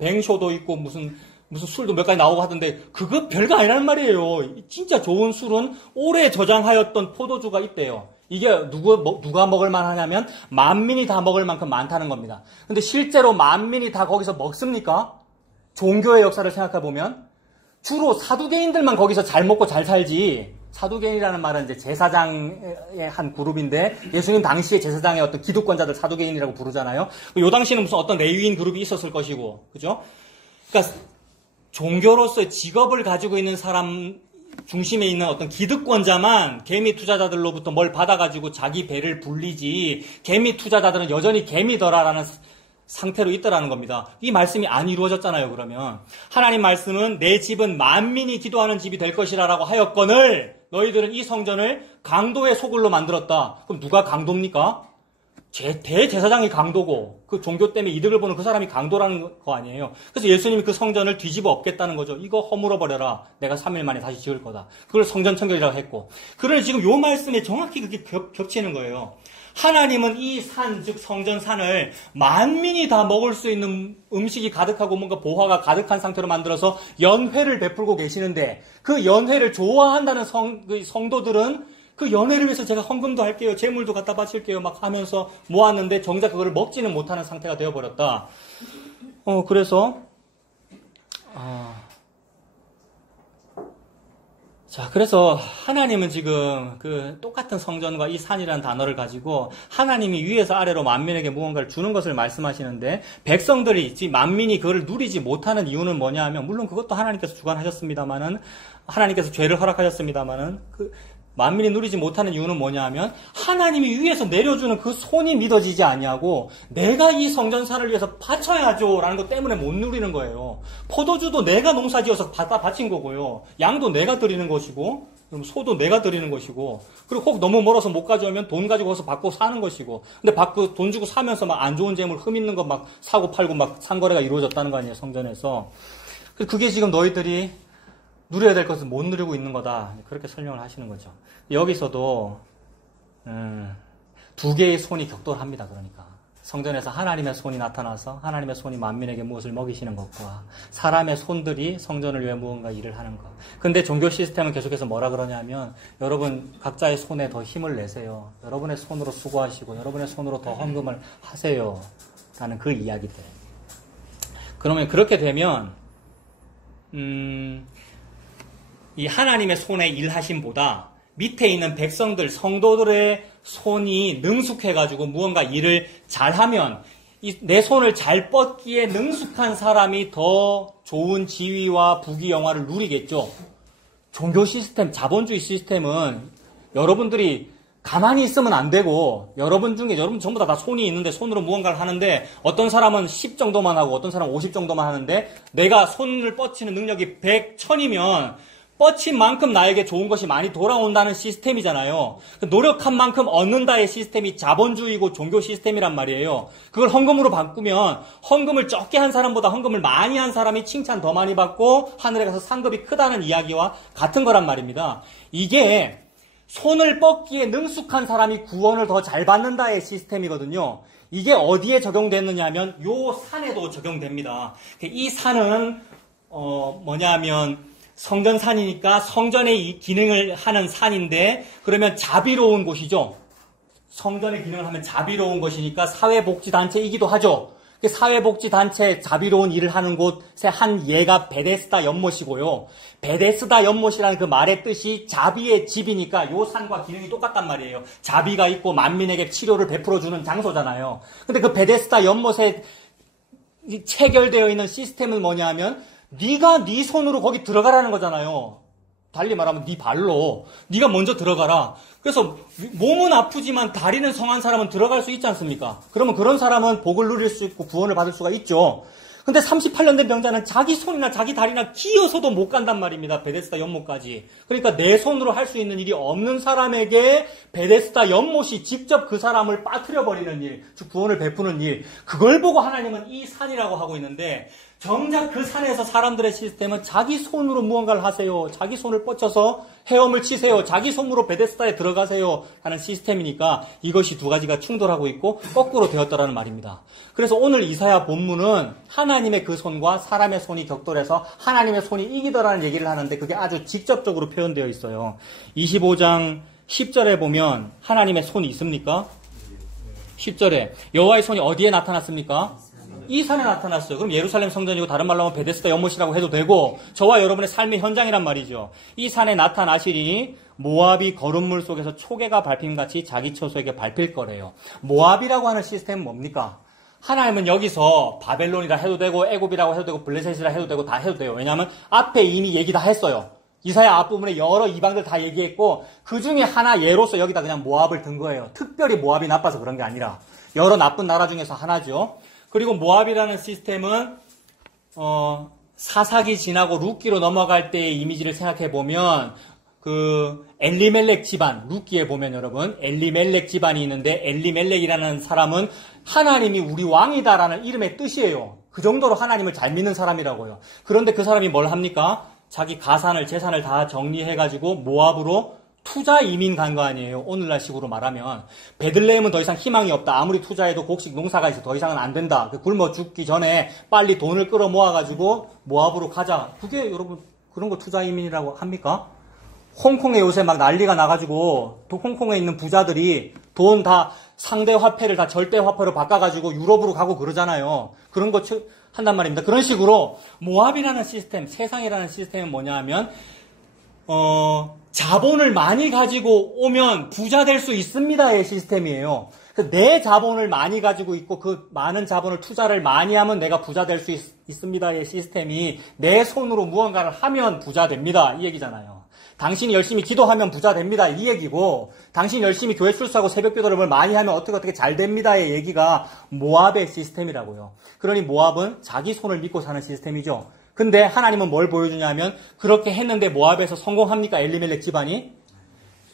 뱅쇼도 있고 무슨 술도 몇 가지 나오고 하던데 그거 별거 아니라는 말이에요. 진짜 좋은 술은 오래 저장하였던 포도주가 있대요. 이게 누가 먹을 만하냐면 만민이 다 먹을 만큼 많다는 겁니다. 근데 실제로 만민이 다 거기서 먹습니까? 종교의 역사를 생각해 보면 주로 사두개인들만 거기서 잘 먹고 잘 살지. 사두개인이라는 말은 이제 제사장의 한 그룹인데 예수님 당시에 제사장의 어떤 기득권자들 사두개인이라고 부르잖아요. 요 당시에는 무슨 어떤 레위인 그룹이 있었을 것이고, 그죠? 그러니까 종교로서의 직업을 가지고 있는 사람 중심에 있는 어떤 기득권자만 개미 투자자들로부터 뭘 받아가지고 자기 배를 불리지, 개미 투자자들은 여전히 개미더라라는 상태로 있더라는 겁니다. 이 말씀이 안 이루어졌잖아요. 그러면 하나님 말씀은 내 집은 만민이 기도하는 집이 될 것이라고 하였거늘 너희들은 이 성전을 강도의 소굴로 만들었다. 그럼 누가 강도입니까? 대제사장이 강도고 그 종교 때문에 이득을 보는 그 사람이 강도라는 거 아니에요. 그래서 예수님이 그 성전을 뒤집어 엎겠다는 거죠. 이거 허물어 버려라. 내가 3일 만에 다시 지을 거다. 그걸 성전 청결이라고 했고. 그러니 지금 요 말씀에 정확히 그게 겹치는 거예요. 하나님은 이 산, 즉 성전산을 만민이 다 먹을 수 있는 음식이 가득하고 뭔가 보화가 가득한 상태로 만들어서 연회를 베풀고 계시는데 그 연회를 좋아한다는 성도들은 그 연회를 위해서 제가 헌금도 할게요. 재물도 갖다 바칠게요. 막 하면서 모았는데 정작 그거를 먹지는 못하는 상태가 되어버렸다. 그래서 하나님은 지금 그 똑같은 성전과 이 산이라는 단어를 가지고 하나님이 위에서 아래로 만민에게 무언가를 주는 것을 말씀하시는데 백성들이 지금 만민이 그걸 누리지 못하는 이유는 뭐냐 하면 물론 그것도 하나님께서 주관하셨습니다만은 하나님께서 죄를 허락하셨습니다만은 그 만민이 누리지 못하는 이유는 뭐냐 하면 하나님이 위에서 내려주는 그 손이 믿어지지 아니하고 내가 이 성전산을 위해서 바쳐야죠 라는 것 때문에 못 누리는 거예요. 포도주도 내가 농사지어서 바친 거고요. 양도 내가 드리는 것이고 소도 내가 드리는 것이고 그리고 혹 너무 멀어서 못 가져오면 돈 가지고 가서 받고 사는 것이고 근데 돈 주고 사면서 막 안 좋은 재물 흠있는 거 막 사고 팔고 막 상거래가 이루어졌다는 거 아니에요. 성전에서. 그게 지금 너희들이 누려야 될 것을 못 누리고 있는 거다. 그렇게 설명을 하시는 거죠. 여기서도 두 개의 손이 격돌합니다. 그러니까 성전에서 하나님의 손이 나타나서 하나님의 손이 만민에게 무엇을 먹이시는 것과 사람의 손들이 성전을 위해 무언가 일을 하는 것. 근데 종교 시스템은 계속해서 뭐라 그러냐면 여러분 각자의 손에 더 힘을 내세요. 여러분의 손으로 수고하시고 여러분의 손으로 더 헌금을 하세요. 라는 그 이야기들. 그러면 그렇게 되면 이 하나님의 손의 일하심보다 밑에 있는 백성들, 성도들의 손이 능숙해가지고 무언가 일을 잘하면 내 손을 잘 뻗기에 능숙한 사람이 더 좋은 지위와 부귀영화를 누리겠죠. 종교 시스템, 자본주의 시스템은 여러분들이 가만히 있으면 안 되고 여러분 전부 다 손이 있는데 손으로 무언가를 하는데 어떤 사람은 10 정도만 하고 어떤 사람은 50 정도만 하는데 내가 손을 뻗치는 능력이 100, 1000이면 뻗친 만큼 나에게 좋은 것이 많이 돌아온다는 시스템이잖아요. 노력한 만큼 얻는다의 시스템이 자본주의고 종교 시스템이란 말이에요. 그걸 헌금으로 바꾸면 헌금을 적게 한 사람보다 헌금을 많이 한 사람이 칭찬 더 많이 받고 하늘에 가서 상급이 크다는 이야기와 같은 거란 말입니다. 이게 손을 뻗기에 능숙한 사람이 구원을 더 잘 받는다의 시스템이거든요. 이게 어디에 적용됐느냐 하면 요 산에도 적용됩니다. 이 산은 뭐냐면 성전산이니까 성전의 이 기능을 하는 산인데 그러면 자비로운 곳이죠. 성전의 기능을 하면 자비로운 곳이니까 사회복지단체이기도 하죠. 사회복지단체 자비로운 일을 하는 곳의 한 예가 베데스다 연못이고요. 베데스다 연못이라는 그 말의 뜻이 자비의 집이니까 요 산과 기능이 똑같단 말이에요. 자비가 있고 만민에게 치료를 베풀어주는 장소잖아요. 근데 그 베데스다 연못에 체결되어 있는 시스템은 뭐냐 하면 네가 네 손으로 거기 들어가라는 거잖아요. 달리 말하면 네 발로 네가 먼저 들어가라. 그래서 몸은 아프지만 다리는 성한 사람은 들어갈 수 있지 않습니까? 그러면 그런 사람은 복을 누릴 수 있고 구원을 받을 수가 있죠. 근데 38년 된 병자는 자기 손이나 자기 다리나 기어서도 못 간단 말입니다. 베데스다 연못까지. 그러니까 내 손으로 할 수 있는 일이 없는 사람에게 베데스다 연못이 직접 그 사람을 빠뜨려 버리는 일, 즉 구원을 베푸는 일. 그걸 보고 하나님은 이 산이라고 하고 있는데 정작 그 산에서 사람들의 시스템은 자기 손으로 무언가를 하세요. 자기 손을 뻗쳐서 헤엄을 치세요. 자기 손으로 베데스다에 들어가세요. 하는 시스템이니까 이것이 두 가지가 충돌하고 있고 거꾸로 되었다라는 말입니다. 그래서 오늘 이사야 본문은 하나님의 그 손과 사람의 손이 격돌해서 하나님의 손이 이기더라는 얘기를 하는데 그게 아주 직접적으로 표현되어 있어요. 25장 10절에 보면 하나님의 손이 있습니까? 10절에 여호와의 손이 어디에 나타났습니까? 이 산에 나타났어요. 그럼 예루살렘 성전이고 다른 말로 하면 베데스다 연못이라고 해도 되고 저와 여러분의 삶의 현장이란 말이죠. 이 산에 나타나시리니 모압이 거름물 속에서 초계가 밟힘같이 자기 처소에게 밟힐 거래요. 모압이라고 하는 시스템은 뭡니까? 하나님은 여기서 바벨론이라 해도 되고 애굽이라고 해도 되고 블레셋이라 해도 되고 다 해도 돼요. 왜냐하면 앞에 이미 얘기 다 했어요. 이사야 앞부분에 여러 이방들 다 얘기했고 그 중에 하나 예로서 여기다 그냥 모압을 든 거예요. 특별히 모압이 나빠서 그런 게 아니라 여러 나쁜 나라 중에서 하나죠. 그리고 모압이라는 시스템은 사사기 지나고 룻기로 넘어갈 때의 이미지를 생각해 보면 그 엘리멜렉 집안, 룻기에 보면 여러분 엘리멜렉 집안이 있는데 엘리멜렉이라는 사람은 하나님이 우리 왕이다라는 이름의 뜻이에요. 그 정도로 하나님을 잘 믿는 사람이라고요. 그런데 그 사람이 뭘 합니까? 자기 가산을 재산을 다 정리해가지고 모압으로 투자 이민 간 거 아니에요. 오늘날 식으로 말하면 베들레헴은 더 이상 희망이 없다. 아무리 투자해도 곡식 농사가 있어 더 이상은 안 된다. 굶어 죽기 전에 빨리 돈을 끌어 모아가지고 모압으로 가자. 그게 여러분 그런 거 투자 이민이라고 합니까? 홍콩에 요새 막 난리가 나가지고 홍콩에 있는 부자들이 돈 다 상대 화폐를 다 절대 화폐로 바꿔가지고 유럽으로 가고 그러잖아요. 그런 거 한단 말입니다. 그런 식으로 모압이라는 시스템, 세상이라는 시스템은 뭐냐 하면 자본을 많이 가지고 오면 부자 될 수 있습니다의 시스템이에요. 내 자본을 많이 가지고 있고 그 많은 자본을 투자를 많이 하면 내가 부자 될 수 있습니다의 시스템이 내 손으로 무언가를 하면 부자 됩니다. 이 얘기잖아요. 당신이 열심히 기도하면 부자 됩니다. 이 얘기고 당신이 열심히 교회 출석하고 새벽 기도를 많이 하면 어떻게 잘 됩니다의 얘기가 모압의 시스템이라고요. 그러니 모압은 자기 손을 믿고 사는 시스템이죠. 근데 하나님은 뭘 보여주냐면 그렇게 했는데 모압에서 성공합니까? 엘리멜렉 집안이?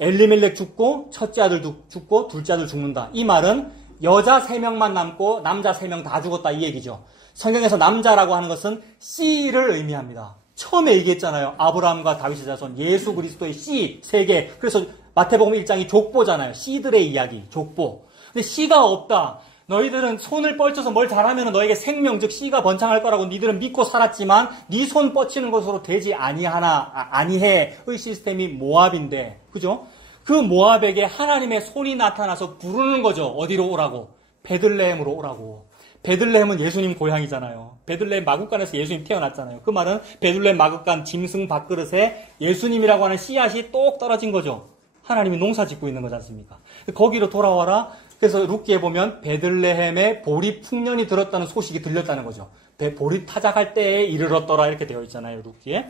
엘리멜렉 죽고 첫째 아들 죽고 둘째 아들 죽는다. 이 말은 여자 3명만 남고 남자 3명 다 죽었다 이 얘기죠. 성경에서 남자라고 하는 것은 씨를 의미합니다. 처음에 얘기했잖아요. 아브라함과 다윗의 자손 예수 그리스도의 씨 세계. 그래서 마태복음 1장이 족보잖아요. 씨들의 이야기 족보. 근데 씨가 없다. 너희들은 손을 뻗쳐서 뭘 잘하면 너에게 생명 즉 씨가 번창할 거라고 니들은 믿고 살았지만 네 손 뻗치는 것으로 되지 아니해의 시스템이 모압인데 그죠? 그 모압에게 하나님의 손이 나타나서 부르는 거죠. 어디로 오라고? 베들레헴으로 오라고. 베들레헴은 예수님 고향이잖아요. 베들레헴 마국간에서 예수님 태어났잖아요. 그 말은 베들레헴 마국간 짐승 밥그릇에 예수님이라고 하는 씨앗이 똑 떨어진 거죠. 하나님이 농사 짓고 있는 거지 않습니까? 거기로 돌아와라. 그래서 룻기에 보면 베들레헴에 보리 풍년이 들었다는 소식이 들렸다는 거죠. 보리 타작할 때에 이르렀더라 이렇게 되어 있잖아요. 룻기에.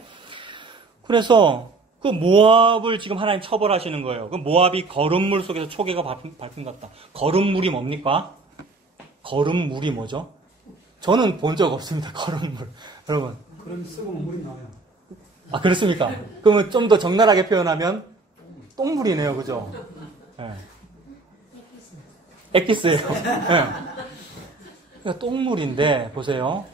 그래서 그 모압을 지금 하나님 처벌하시는 거예요. 그 모압이 거름물 속에서 초계가 밟힌 것 같다. 거름물이 뭡니까? 거름물이 뭐죠? 저는 본 적 없습니다. 거름물. 여러분. 그럼 쓰고 물이 나와요. 아 그렇습니까? 그러면 좀 더 적나라하게 표현하면 똥물이네요. 그죠? 네. 엑기스예요. 네. 그러니까 똥물인데 보세요.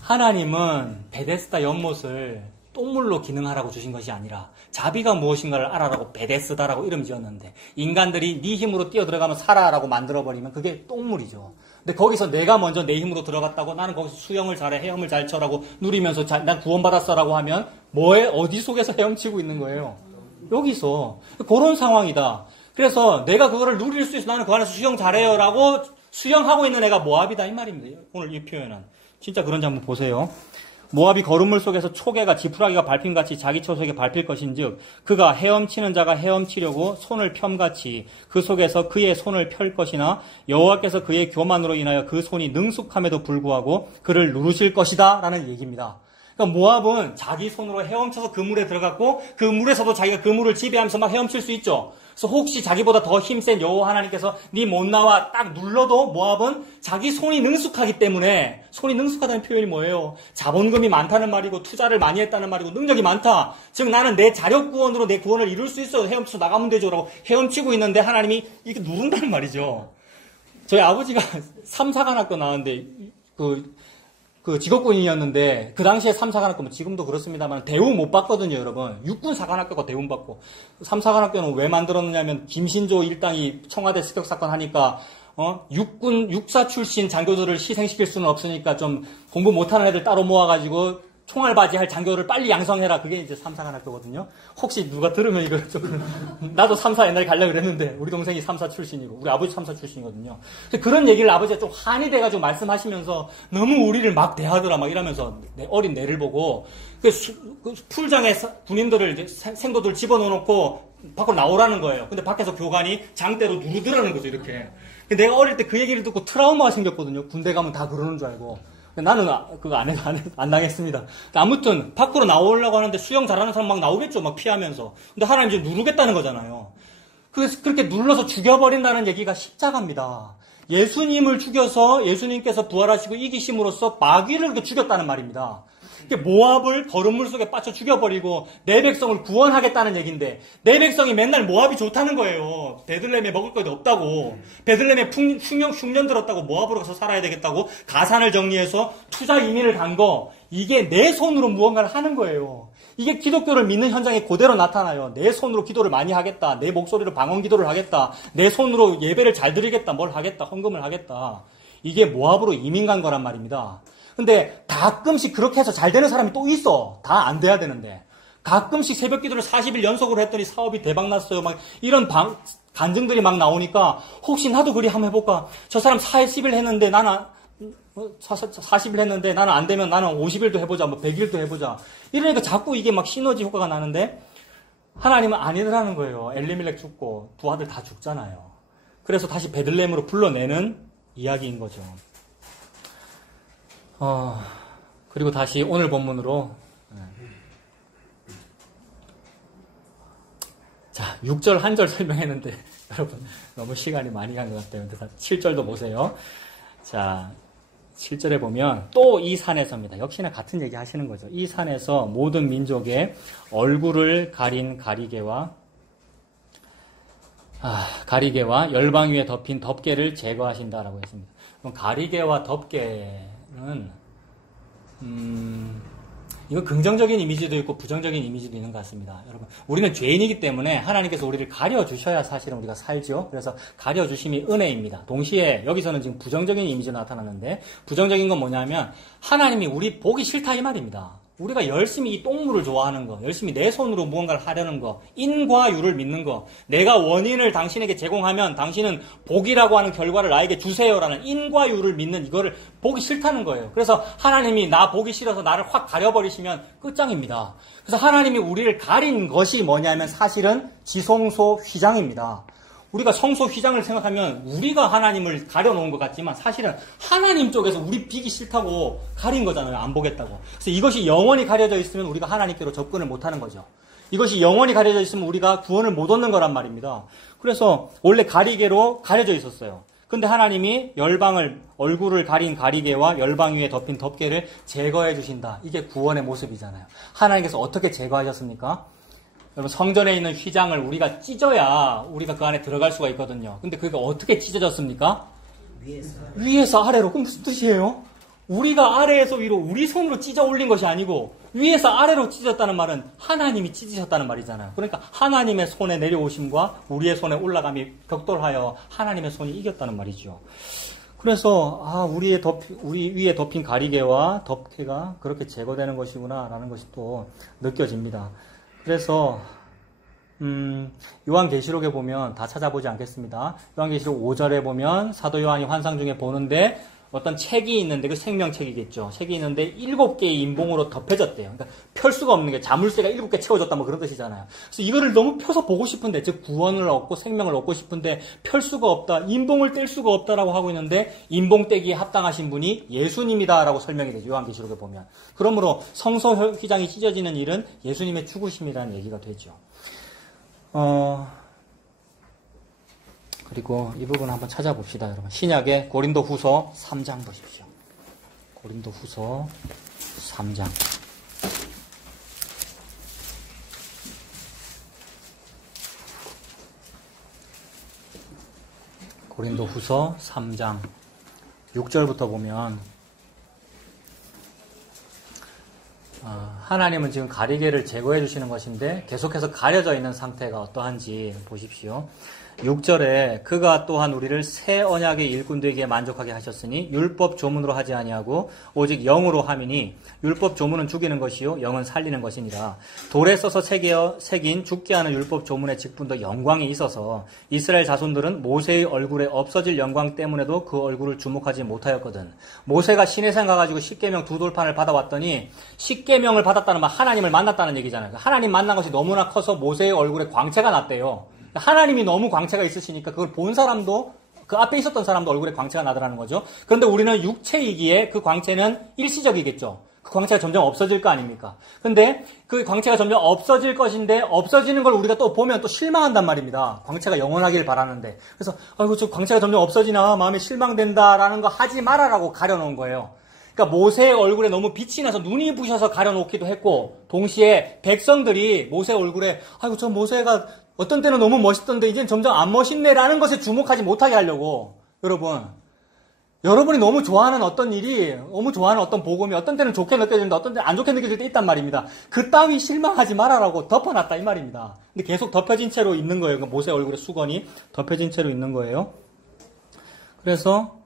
하나님은 베데스다 연못을 똥물로 기능하라고 주신 것이 아니라 자비가 무엇인가를 알아라고 베데스다라고 이름 지었는데 인간들이 네 힘으로 뛰어들어가면 살아라고 만들어버리면 그게 똥물이죠. 근데 거기서 내가 먼저 내 힘으로 들어갔다고 나는 거기서 수영을 잘해 헤엄을 잘 쳐라고 누리면서 난 구원받았어라고 하면 어디 속에서 헤엄치고 있는 거예요? 여기서. 그런 상황이다. 그래서 내가 그거를 누릴 수 있어 나는 그 안에서 수영 잘해요라고 수영하고 있는 애가 모압이다 이 말입니다. 오늘 이 표현은. 진짜 그런지 한번 보세요. 모압이 거름물 속에서 초계가 지푸라기가 밟힘같이 자기 처소에게 밟힐 것인즉 그가 헤엄치는 자가 헤엄치려고 손을 켬같이 그 속에서 그의 손을 펼 것이나 여호와께서 그의 교만으로 인하여 그 손이 능숙함에도 불구하고 그를 누르실 것이다 라는 얘기입니다. 그러니까 모압은 자기 손으로 헤엄쳐서 그 물에 들어갔고 그 물에서도 자기가 그 물을 지배하면서 막 헤엄칠 수 있죠. 그래서 혹시 자기보다 더 힘센 여호와 하나님께서 네 못 나와 딱 눌러도 모압은 자기 손이 능숙하기 때문에 손이 능숙하다는 표현이 뭐예요? 자본금이 많다는 말이고 투자를 많이 했다는 말이고 능력이 많다. 즉 나는 내 자력 구원으로 내 구원을 이룰 수 있어. 헤엄쳐서 나가면 되죠. 라고 헤엄치고 있는데 하나님이 이렇게 누른다는 말이죠. 저희 아버지가 3, 4관학교 나왔는데 그 직업군인이었는데 그 당시에 3사관학교, 지금도 그렇습니다만 대우 못 받거든요, 여러분. 육군사관학교가 대우 받고 3사관학교는 왜 만들었느냐면 김신조 일당이 청와대 습격 사건 하니까 육사 출신 장교들을 희생시킬 수는 없으니까 좀 공부 못하는 애들 따로 모아가지고 총알바지 할 장교를 빨리 양성해라. 그게 이제 3사관학교거든요. 혹시 누가 들으면 이걸 좀 나도 3사 옛날에 가려고 그랬는데 우리 동생이 3사 출신이고 우리 아버지 3사 출신이거든요. 그런 얘기를 아버지가 좀 한이 돼가지고 말씀하시면서 너무 우리를 막 대하더라 막 이러면서 어린 내를 보고 그 풀장에 군인들을 이제 생도들 집어넣어놓고 밖으로 나오라는 거예요. 근데 밖에서 교관이 장대로 누르더라는 거죠, 이렇게. 내가 어릴 때 그 얘기를 듣고 트라우마가 생겼거든요. 군대 가면 다 그러는 줄 알고. 나는 그거 안 당했습니다. 아무튼 밖으로 나오려고 하는데 수영 잘하는 사람 막 나오겠죠. 막 피하면서. 근데 하나님 이제 누르겠다는 거잖아요. 그래서 그렇게 눌러서 죽여버린다는 얘기가 십자가입니다. 예수님을 죽여서 예수님께서 부활하시고 이기심으로써 마귀를 그렇게 죽였다는 말입니다. 모압을 거름물 속에 빠져 죽여버리고 내 백성을 구원하겠다는 얘기인데 내 백성이 맨날 모압이 좋다는 거예요. 베들레헴에 먹을 것이 없다고. 베들레헴에 흉년 들었다고 모압으로 가서 살아야 되겠다고 가산을 정리해서 투자 이민을 간 거 이게 내 손으로 무언가를 하는 거예요. 이게 기독교를 믿는 현장에 그대로 나타나요. 내 손으로 기도를 많이 하겠다. 내 목소리로 방언 기도를 하겠다. 내 손으로 예배를 잘 드리겠다. 뭘 하겠다. 헌금을 하겠다. 이게 모압으로 이민 간 거란 말입니다. 근데 가끔씩 그렇게 해서 잘 되는 사람이 또 있어. 다 안 돼야 되는데. 가끔씩 새벽 기도를 40일 연속으로 했더니 사업이 대박 났어요. 막 이런 간증들이 막 나오니까 혹시 나도 그리 한번 해볼까? 저 사람 40일 했는데 나는 40일 했는데 나는 안 되면 나는 50일도 해보자. 뭐 100일도 해보자. 이러니까 자꾸 이게 막 시너지 효과가 나는데 하나님은 아니더라는 거예요. 엘리멜렉 죽고 두 아들 다 죽잖아요. 그래서 다시 베들레헴으로 불러내는 이야기인 거죠. 그리고 다시 오늘 본문으로. 자, 6절 한 절 설명했는데, 여러분, 너무 시간이 많이 간 것 같아요. 근데 7절도 보세요. 자, 7절에 보면, 또 이 산에서입니다. 역시나 같은 얘기 하시는 거죠. 이 산에서 모든 민족의 얼굴을 가린 가리개와 열방 위에 덮인 덮개를 제거하신다라고 했습니다. 그럼 가리개와 덮개는 이거 긍정적인 이미지도 있고 부정적인 이미지도 있는 것 같습니다. 여러분, 우리는 죄인이기 때문에 하나님께서 우리를 가려주셔야 사실은 우리가 살죠. 그래서 가려주심이 은혜입니다. 동시에 여기서는 지금 부정적인 이미지가 나타났는데 부정적인 건 뭐냐면 하나님이 우리 보기 싫다 이 말입니다. 우리가 열심히 이 똥물을 좋아하는 거, 열심히 내 손으로 무언가를 하려는 거, 인과 유를 믿는 거, 내가 원인을 당신에게 제공하면 당신은 복이라고 하는 결과를 나에게 주세요라는 인과 유를 믿는 이거를 보기 싫다는 거예요. 그래서 하나님이 나 보기 싫어서 나를 확 가려버리시면 끝장입니다. 그래서 하나님이 우리를 가린 것이 뭐냐면 사실은 지성소 휘장입니다. 우리가 성소 휘장을 생각하면 우리가 하나님을 가려놓은 것 같지만 사실은 하나님 쪽에서 우리 비기 싫다고 가린 거잖아요. 안 보겠다고. 그래서 이것이 영원히 가려져 있으면 우리가 하나님께로 접근을 못하는 거죠. 이것이 영원히 가려져 있으면 우리가 구원을 못 얻는 거란 말입니다. 그래서 원래 가리개로 가려져 있었어요. 근데 하나님이 얼굴을 가린 가리개와 열방 위에 덮인 덮개를 제거해 주신다. 이게 구원의 모습이잖아요. 하나님께서 어떻게 제거하셨습니까? 여러분, 성전에 있는 휘장을 우리가 찢어야 우리가 그 안에 들어갈 수가 있거든요. 근데 그게 어떻게 찢어졌습니까? 위에서 아래로. 그럼 무슨 뜻이에요? 우리가 아래에서 위로 우리 손으로 찢어 올린 것이 아니고 위에서 아래로 찢어졌다는 말은 하나님이 찢으셨다는 말이잖아요. 그러니까 하나님의 손에 내려오심과 우리의 손에 올라감이 격돌하여 하나님의 손이 이겼다는 말이죠. 그래서 우리 위에 덮인 가리개와 덮개가 그렇게 제거되는 것이구나라는 것이 또 느껴집니다. 그래서 요한계시록에 보면 다 찾아보지 않겠습니다. 요한계시록 5절에 보면 사도 요한이 환상 중에 보는데 어떤 책이 있는데 그 생명책이겠죠. 책이 있는데 7개의 인봉으로 덮여졌대요. 그러니까 펼 수가 없는 게 자물쇠가 7개 채워졌다 뭐 그런 뜻이잖아요. 그래서 이거를 너무 펴서 보고 싶은데 즉 구원을 얻고 생명을 얻고 싶은데 펼 수가 없다. 인봉을 뗄 수가 없다라고 하고 있는데 인봉 떼기에 합당하신 분이 예수님이다라고 설명이 되죠. 요한계시록에 보면. 그러므로 성소 휘장이 찢어지는 일은 예수님의 죽으심이라는 얘기가 되죠. 그리고 이 부분 한번 찾아봅시다, 여러분. 신약의 고린도 후서 3장 보십시오. 고린도 후서 3장. 고린도 후서 3장 6절부터 보면 하나님은 지금 가리개를 제거해 주시는 것인데 계속해서 가려져 있는 상태가 어떠한지 보십시오. 6절에 그가 또한 우리를 새 언약의 일꾼 되기에 만족하게 하셨으니 율법 조문으로 하지 아니하고 오직 영으로 함이니 율법 조문은 죽이는 것이요 영은 살리는 것이니라. 돌에 써서 새긴 죽게 하는 율법 조문의 직분도 영광이 있어서 이스라엘 자손들은 모세의 얼굴에 없어질 영광 때문에도 그 얼굴을 주목하지 못하였거든. 모세가 시내산 가가지고 십계명 두 돌판을 받아왔더니 십계명을 받았다는 말 하나님을 만났다는 얘기잖아요. 하나님 만난 것이 너무나 커서 모세의 얼굴에 광채가 났대요. 하나님이 너무 광채가 있으시니까 그걸 본 사람도 그 앞에 있었던 사람도 얼굴에 광채가 나더라는 거죠. 그런데 우리는 육체이기에 그 광채는 일시적이겠죠. 그 광채가 점점 없어질 거 아닙니까? 근데 그 광채가 점점 없어질 것인데 없어지는 걸 우리가 또 보면 또 실망한단 말입니다. 광채가 영원하길 바라는데. 그래서 아이고 저 광채가 점점 없어지나 마음이 실망된다라는 거 하지 말아라고 가려놓은 거예요. 그러니까 모세의 얼굴에 너무 빛이 나서 눈이 부셔서 가려놓기도 했고 동시에 백성들이 모세 얼굴에 아이고 저 모세가 어떤 때는 너무 멋있던데 이젠 점점 안 멋있네라는 것에 주목하지 못하게 하려고 여러분이 너무 좋아하는 어떤 일이 너무 좋아하는 어떤 복음이 어떤 때는 좋게 느껴지는데 어떤 때는 안 좋게 느껴질 때 있단 말입니다. 그 따위 실망하지 말아라고 덮어놨다 이 말입니다. 근데 계속 덮여진 채로 있는 거예요. 그 모세 얼굴에 수건이 덮여진 채로 있는 거예요. 그래서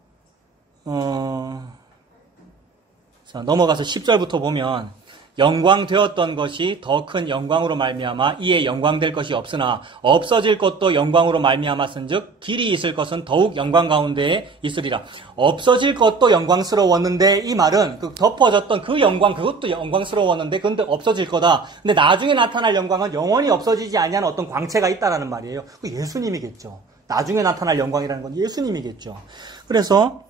자, 넘어가서 10절부터 보면 영광 되었던 것이 더 큰 영광으로 말미암아 이에 영광될 것이 없으나 없어질 것도 영광으로 말미암았은즉 길이 있을 것은 더욱 영광 가운데에 있으리라. 없어질 것도 영광스러웠는데 이 말은 그 덮어졌던 그 영광 그것도 영광스러웠는데 그런데 없어질 거다. 근데 나중에 나타날 영광은 영원히 없어지지 아니하는 어떤 광채가 있다라는 말이에요. 그 예수님이겠죠. 나중에 나타날 영광이라는 건 예수님이겠죠. 그래서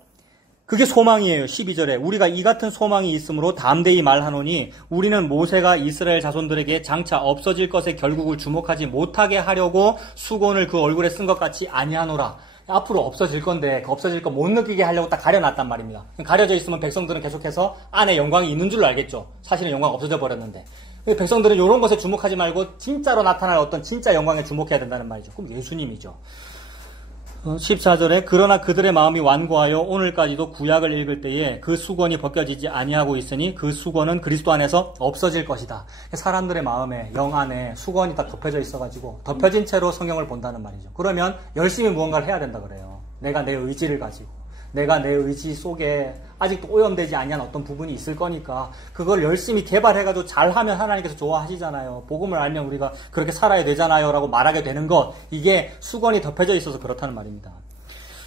그게 소망이에요. 12절에 우리가 이 같은 소망이 있으므로 담대히 말하노니 우리는 모세가 이스라엘 자손들에게 장차 없어질 것에 결국을 주목하지 못하게 하려고 수건을 그 얼굴에 쓴 것 같이 아니하노라. 앞으로 없어질 건데 그 없어질 거 못 느끼게 하려고 딱 가려놨단 말입니다. 가려져 있으면 백성들은 계속해서 안에 영광이 있는 줄 알겠죠. 사실은 영광 없어져 버렸는데. 백성들은 이런 것에 주목하지 말고 진짜로 나타날 어떤 진짜 영광에 주목해야 된다는 말이죠. 그럼 예수님이죠. 14절에 그러나 그들의 마음이 완고하여 오늘까지도 구약을 읽을 때에 그 수건이 벗겨지지 아니하고 있으니 그 수건은 그리스도 안에서 없어질 것이다. 사람들의 마음에 영 안에 수건이 다 덮여져 있어가지고 덮여진 채로 성경을 본다는 말이죠. 그러면 열심히 무언가를 해야 된다 그래요. 내가 내 의지를 가지고 내가 내 의지 속에 아직도 오염되지 아니한 어떤 부분이 있을 거니까 그걸 열심히 개발해가지고 잘하면 하나님께서 좋아하시잖아요. 복음을 알면 우리가 그렇게 살아야 되잖아요 라고 말하게 되는 것, 이게 수건이 덮여져 있어서 그렇다는 말입니다.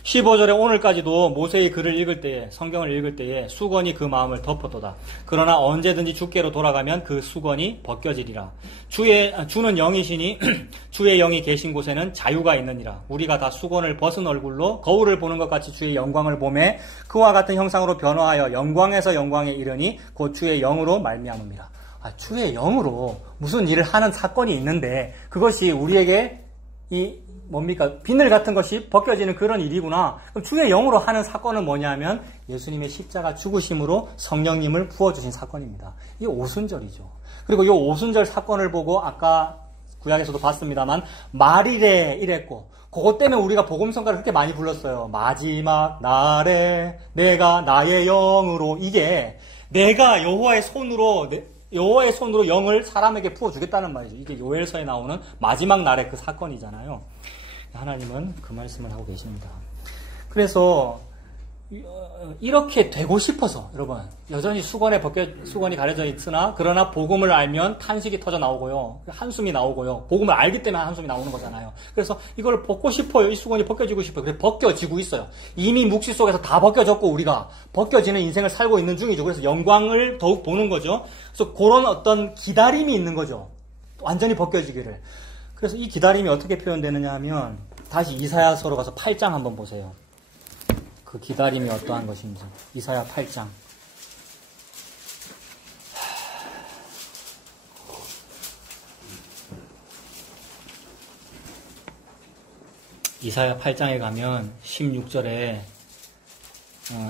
15절에 오늘까지도 모세의 글을 읽을 때에, 성경을 읽을 때에 수건이 그 마음을 덮어도다. 그러나 언제든지 주께로 돌아가면 그 수건이 벗겨지리라. 주는 영이시니 주의 영이 계신 곳에는 자유가 있느니라. 우리가 다 수건을 벗은 얼굴로 거울을 보는 것 같이 주의 영광을 보매 그와 같은 형상으로 변화하여 영광에서 영광에 이르니 곧 주의 영으로 말미암음이라. 주의 영으로 무슨 일을 하는 사건이 있는데 그것이 우리에게 비늘 같은 것이 벗겨지는 그런 일이구나. 그럼 주의 영으로 하는 사건은 뭐냐면 예수님의 십자가 죽으심으로 성령님을 부어주신 사건입니다. 이게 오순절이죠. 그리고 이 오순절 사건을 보고 아까 구약에서도 봤습니다만 말이래 이랬고 그것 때문에 우리가 복음성가를 그렇게 많이 불렀어요. 마지막 날에 내가 나의 영으로, 이게 내가 여호와의 손으로 영을 사람에게 부어주겠다는 말이죠. 이게 요엘서에 나오는 마지막 날의 그 사건이잖아요. 하나님은 그 말씀을 하고 계십니다. 그래서 이렇게 되고 싶어서 여러분 여전히 수건이 가려져 있으나 그러나 복음을 알면 탄식이 터져 나오고요. 한숨이 나오고요. 복음을 알기 때문에 한숨이 나오는 거잖아요. 그래서 이걸 벗고 싶어요. 이 수건이 벗겨지고 싶어요. 그래서 벗겨지고 있어요. 이미 묵시 속에서 다 벗겨졌고 우리가 벗겨지는 인생을 살고 있는 중이죠. 그래서 영광을 더욱 보는 거죠. 그래서 그런 어떤 기다림이 있는 거죠. 완전히 벗겨지기를. 그래서 이 기다림이 어떻게 표현되느냐 하면 다시 이사야서로 가서 8장 한번 보세요. 그 기다림이 어떠한 것인지. 이사야 8장. 이사야 8장에 가면 16절에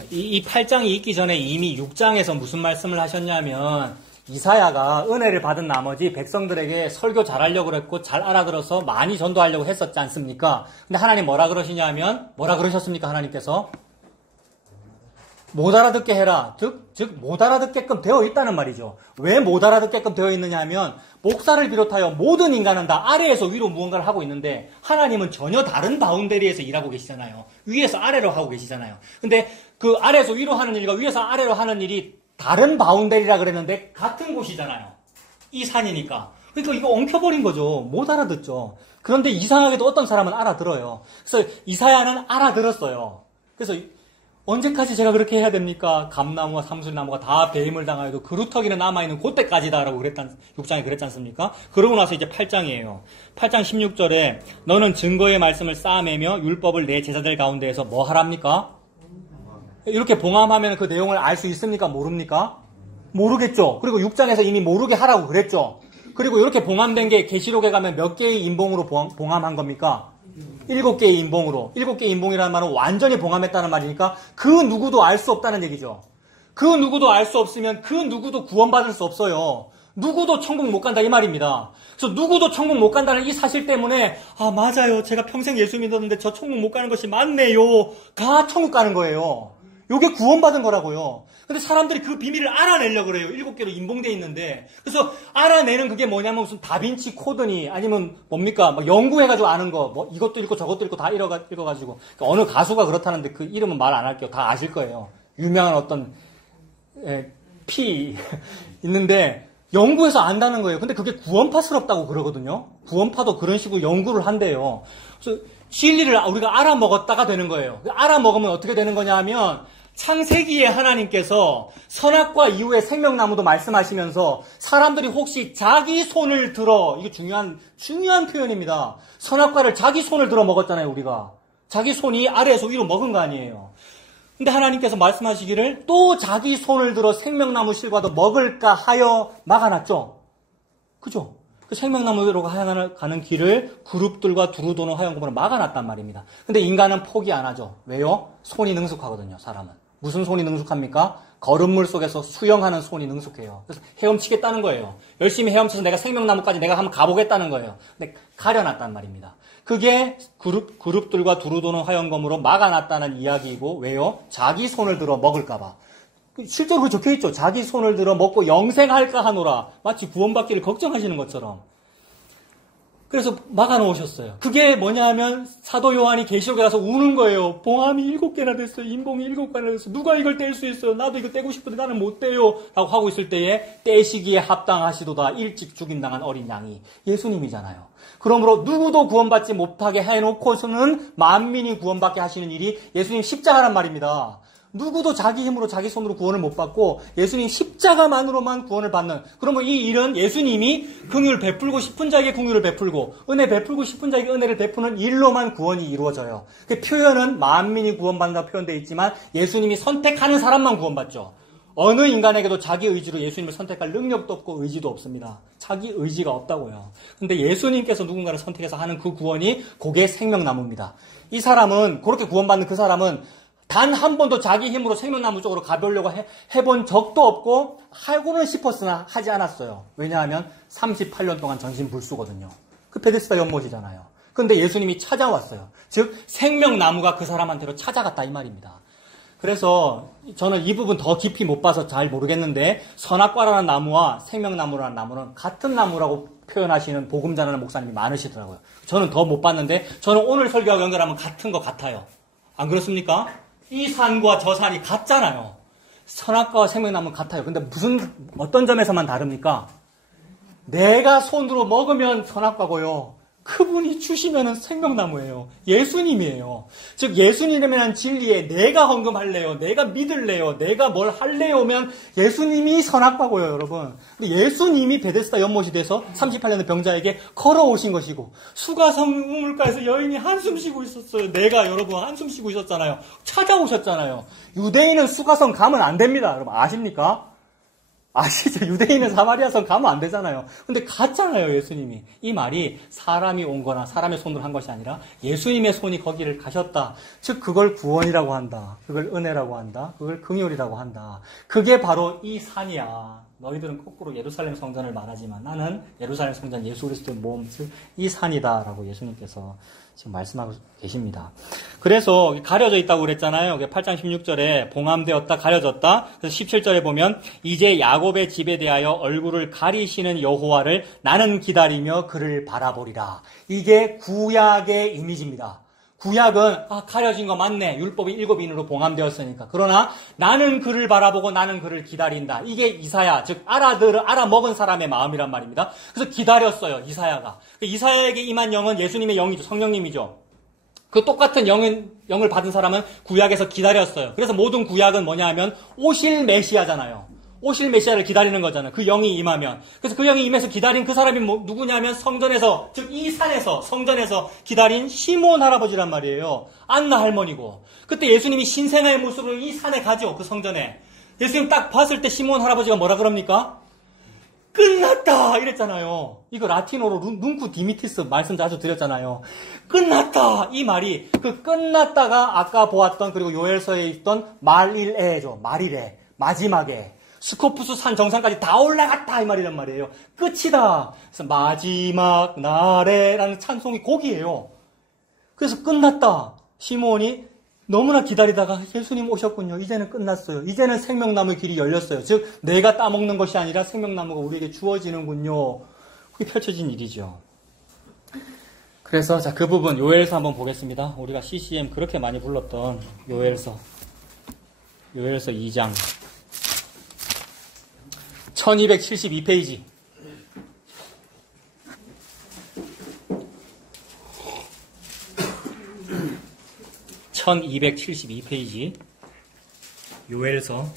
이 8장이 있기 전에 이미 6장에서 무슨 말씀을 하셨냐면 이사야가 은혜를 받은 나머지 백성들에게 설교 잘하려고 그랬고 잘 알아들어서 많이 전도하려고 했었지 않습니까? 근데 하나님 뭐라 그러셨습니까? 하나님께서 못 알아듣게 해라. 즉 못 알아듣게끔 되어 있다는 말이죠. 왜 못 알아듣게끔 되어 있느냐 하면 목사를 비롯하여 모든 인간은 다 아래에서 위로 무언가를 하고 있는데 하나님은 전혀 다른 바운더리에서 일하고 계시잖아요. 위에서 아래로 하고 계시잖아요. 근데 그 아래에서 위로 하는 일과 위에서 아래로 하는 일이 다른 바운더리라 그랬는데 같은 곳이잖아요. 이 산이니까. 그러니까 이거 엉켜버린 거죠. 못 알아듣죠. 그런데 이상하게도 어떤 사람은 알아들어요. 그래서 이사야는 알아들었어요. 그래서 언제까지 제가 그렇게 해야 됩니까? 감나무와 삼술나무가 다 배임을 당하여도 그루터기는 남아있는 그때까지다라고 6장에 그랬지 않습니까? 그러고 나서 이제 8장이에요. 8장 16절에 너는 증거의 말씀을 쌓아매며 율법을 내 제자들 가운데에서 뭐 하랍니까? 이렇게 봉함하면 그 내용을 알 수 있습니까? 모릅니까? 모르겠죠. 그리고 6장에서 이미 모르게 하라고 그랬죠. 그리고 이렇게 봉함된 게 계시록에 가면 몇 개의 인봉으로 봉함한 겁니까? 7개의 인봉으로. 7개의 인봉이라는 말은 완전히 봉함했다는 말이니까 그 누구도 알 수 없다는 얘기죠. 그 누구도 알 수 없으면 그 누구도 구원받을 수 없어요. 누구도 천국 못 간다 이 말입니다. 그래서 누구도 천국 못 간다는 이 사실 때문에 아 맞아요. 제가 평생 예수 믿었는데 저 천국 못 가는 것이 맞네요. 가 천국 가는 거예요. 요게 구원받은 거라고요. 근데 사람들이 그 비밀을 알아내려고 그래요. 7개로 인봉되어 있는데. 그래서 알아내는 그게 뭐냐면 무슨 다빈치 코드니 아니면 뭡니까? 막 연구해가지고 아는 거. 뭐 이것도 읽고 저것도 읽고 다 읽어가지고. 그러니까 어느 가수가 그렇다는데 그 이름은 말 안 할게요. 다 아실 거예요. 유명한 어떤 피 있는데 연구해서 안다는 거예요. 근데 그게 구원파스럽다고 그러거든요. 구원파도 그런 식으로 연구를 한대요. 그래서 진리를 우리가 알아먹었다가 되는 거예요. 알아먹으면 어떻게 되는 거냐 하면 창세기에 하나님께서 선악과 이후의 생명나무도 말씀하시면서 사람들이 혹시 자기 손을 들어, 이게 중요한 표현입니다. 선악과를 자기 손을 들어 먹었잖아요, 우리가. 자기 손이 아래에서 위로 먹은 거 아니에요. 근데 하나님께서 말씀하시기를 또 자기 손을 들어 생명나무 실과도 먹을까 하여 막아놨죠. 그죠? 그 생명나무로 가는 길을 그룹들과 두루 도는 화염고문을 막아놨단 말입니다. 근데 인간은 포기 안 하죠. 왜요? 손이 능숙하거든요, 사람은. 무슨 손이 능숙합니까? 거름물 속에서 수영하는 손이 능숙해요. 그래서 헤엄치겠다는 거예요. 열심히 헤엄쳐서 내가 생명나무까지 내가 한번 가보겠다는 거예요. 근데 가려놨단 말입니다. 그게 그룹들과 두루 도는 화염검으로 막아놨다는 이야기이고 왜요? 자기 손을 들어 먹을까봐. 실제로 그 적혀있죠. 자기 손을 들어 먹고 영생할까 하노라. 마치 구원받기를 걱정하시는 것처럼. 그래서 막아놓으셨어요. 그게 뭐냐 하면 사도 요한이 계시록에 가서 우는 거예요. 봉함이 7개나 됐어요. 인봉이 7개나 됐어요. 누가 이걸 뗄 수 있어요? 나도 이거 떼고 싶은데 나는 못 떼요. 라고 하고 있을 때에 떼시기에 합당하시도다. 일찍 죽임당한 어린 양이 예수님이잖아요. 그러므로 누구도 구원받지 못하게 해놓고서는 만민이 구원받게 하시는 일이 예수님 십자가란 말입니다. 누구도 자기 힘으로 자기 손으로 구원을 못 받고 예수님 십자가만으로만 구원을 받는. 그러면 이 일은 예수님이 긍휼을 베풀고 싶은 자에게 긍휼을 베풀고 은혜 베풀고 싶은 자에게 은혜를 베푸는 일로만 구원이 이루어져요. 그 표현은 만민이 구원받는다고 표현되어 있지만 예수님이 선택하는 사람만 구원받죠. 어느 인간에게도 자기 의지로 예수님을 선택할 능력도 없고 의지도 없습니다. 자기 의지가 없다고요. 근데 예수님께서 누군가를 선택해서 하는 그 구원이 그게 생명나무입니다. 이 사람은 그렇게 구원받는 그 사람은 단 한 번도 자기 힘으로 생명나무 쪽으로 가보려고 해본 적도 없고 하고는 싶었으나 하지 않았어요. 왜냐하면 38년 동안 전신불수거든요. 그 베데스다 연못이잖아요. 그런데 예수님이 찾아왔어요. 즉 생명나무가 그 사람한테로 찾아갔다 이 말입니다. 그래서 저는 이 부분 더 깊이 못 봐서 잘 모르겠는데 선악과라는 나무와 생명나무라는 나무는 같은 나무라고 표현하시는 복음 전하는 목사님이 많으시더라고요. 저는 더 못 봤는데 저는 오늘 설교하고 연결하면 같은 것 같아요. 안 그렇습니까? 이 산과 저 산이 같잖아요. 선악과와 생명나무는 같아요. 근데 어떤 점에서만 다릅니까? 내가 손으로 먹으면 선악과고요. 그분이 주시면은 생명나무예요. 예수님이에요. 즉 예수님이라는 진리에 내가 헌금할래요. 내가 믿을래요. 내가 뭘 할래요면 예수님이 선악과고요, 여러분. 예수님이 베데스다 연못이 돼서 38년의 병자에게 걸어오신 것이고 수가성 우물가에서 여인이 한숨 쉬고 있었어요. 내가 여러분 한숨 쉬고 있었잖아요. 찾아오셨잖아요. 유대인은 수가성 가면 안 됩니다. 여러분 아십니까? 아시죠? 유대인은 사마리아성 가면 안 되잖아요. 근데 갔잖아요, 예수님이. 이 말이 사람이 온 거나 사람의 손으로 한 것이 아니라 예수님의 손이 거기를 가셨다. 즉 그걸 구원이라고 한다. 그걸 은혜라고 한다. 그걸 긍휼이라고 한다. 그게 바로 이 산이야. 너희들은 거꾸로 예루살렘 성전을 말하지만 나는 예루살렘 성전 예수 그리스도의 몸, 즉 이 산이다라고 예수님께서 지금 말씀하고 계십니다. 그래서 가려져 있다고 그랬잖아요. 8장 16절에 봉함되었다, 가려졌다. 그래서 17절에 보면 이제 야곱의 집에 대하여 얼굴을 가리시는 여호와를 나는 기다리며 그를 바라보리라. 이게 구약의 이미지입니다. 구약은 가려진 거 맞네. 율법이 7인으로 봉함되었으니까. 그러나 나는 그를 바라보고 나는 그를 기다린다. 이게 이사야, 즉 알아먹은 사람의 마음이란 말입니다. 그래서 기다렸어요, 이사야가. 이사야에게 임한 영은 예수님의 영이죠. 성령님이죠. 그 똑같은 영을 받은 사람은 구약에서 기다렸어요. 그래서 모든 구약은 뭐냐 하면 오실 메시아잖아요. 오실 메시아를 기다리는 거잖아요. 그 영이 임하면. 그래서 그 영이 임해서 기다린 그 사람이 누구냐면 성전에서, 즉 이 산에서, 성전에서 기다린 시몬 할아버지란 말이에요. 안나 할머니고. 그때 예수님이 신생아의 모습으로 이 산에 가죠. 그 성전에. 예수님 딱 봤을 때 시몬 할아버지가 뭐라 그럽니까? 끝났다! 이랬잖아요. 이거 라틴어로 눈쿠 디미티스 말씀 자주 드렸잖아요. 끝났다! 이 말이 그 끝났다가 아까 보았던 그리고 요엘서에 있던 말일에죠. 말일에. 마지막에. 스코푸스 산 정상까지 다 올라갔다 이 말이란 말이에요. 끝이다. 그래서 마지막 날에라는 찬송이 곡이에요. 그래서 끝났다. 시몬이 너무나 기다리다가 예수님 오셨군요. 이제는 끝났어요. 이제는 생명나무 길이 열렸어요. 즉 내가 따먹는 것이 아니라 생명나무가 우리에게 주어지는군요. 그게 펼쳐진 일이죠. 그래서 자, 그 부분 요엘서 한번 보겠습니다. 우리가 CCM 그렇게 많이 불렀던 요엘서 2장 1272페이지. (1272페이지) 요엘서.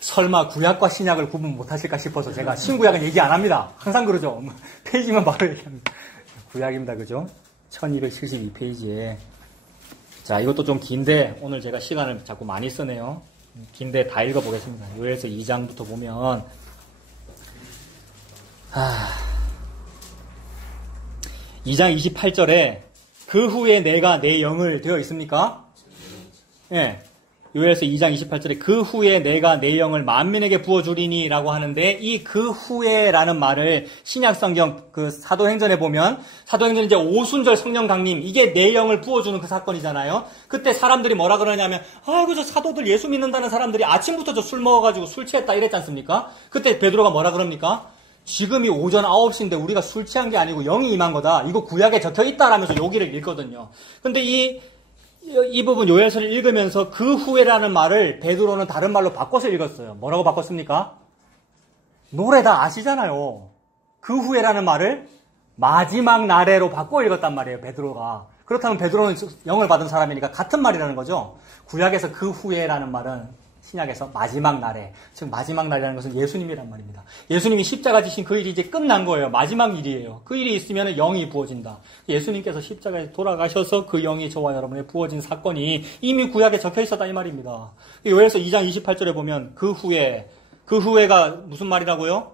설마 구약과 신약을 구분 못하실까 싶어서 제가 신구약은 얘기 안 합니다. 항상 그러죠. 페이지만 바로 얘기합니다. 구약입니다. 그죠? 1272페이지에. 자, 이것도 좀 긴데 오늘 제가 시간을 자꾸 많이 쓰네요. 긴데 다 읽어보겠습니다. 요엘서 2장부터 보면 2장 28절에 그 후에 내가 내 영을 되어 있습니까? 예. 요엘서 2장 28절에 그 후에 내가 내 영을 만민에게 부어주리니 라고 하는데 이 그 후에라는 말을 신약성경 그 사도행전에 보면 사도행전 이제 오순절 성령 강림 이게 내 영을 부어주는 그 사건이잖아요. 그때 사람들이 뭐라 그러냐면 아이고 저 사도들 예수 믿는다는 사람들이 아침부터 저 술 먹어가지고 술 취했다 이랬지 않습니까? 그때 베드로가 뭐라 그럽니까? 지금이 오전 9시인데 우리가 술 취한 게 아니고 영이 임한 거다. 이거 구약에 적혀있다라면서 여기를 읽거든요. 근데 이 부분 요엘서를 읽으면서 그 후에라는 말을 베드로는 다른 말로 바꿔서 읽었어요. 뭐라고 바꿨습니까? 노래 다 아시잖아요. 그 후에라는 말을 마지막 날에로 바꿔 읽었단 말이에요. 베드로가. 그렇다면 베드로는 영을 받은 사람이니까 같은 말이라는 거죠. 구약에서 그 후에라는 말은 신약에서 마지막 날에, 즉 마지막 날이라는 것은 예수님이란 말입니다. 예수님이 십자가 지신 그 일이 이제 끝난 거예요. 마지막 일이에요. 그 일이 있으면 영이 부어진다. 예수님께서 십자가에 돌아가셔서 그 영이 저와 여러분에 부어진 사건이 이미 구약에 적혀 있었다 이 말입니다. 요엘서 2장 28절에 보면 그 후에가 무슨 말이라고요?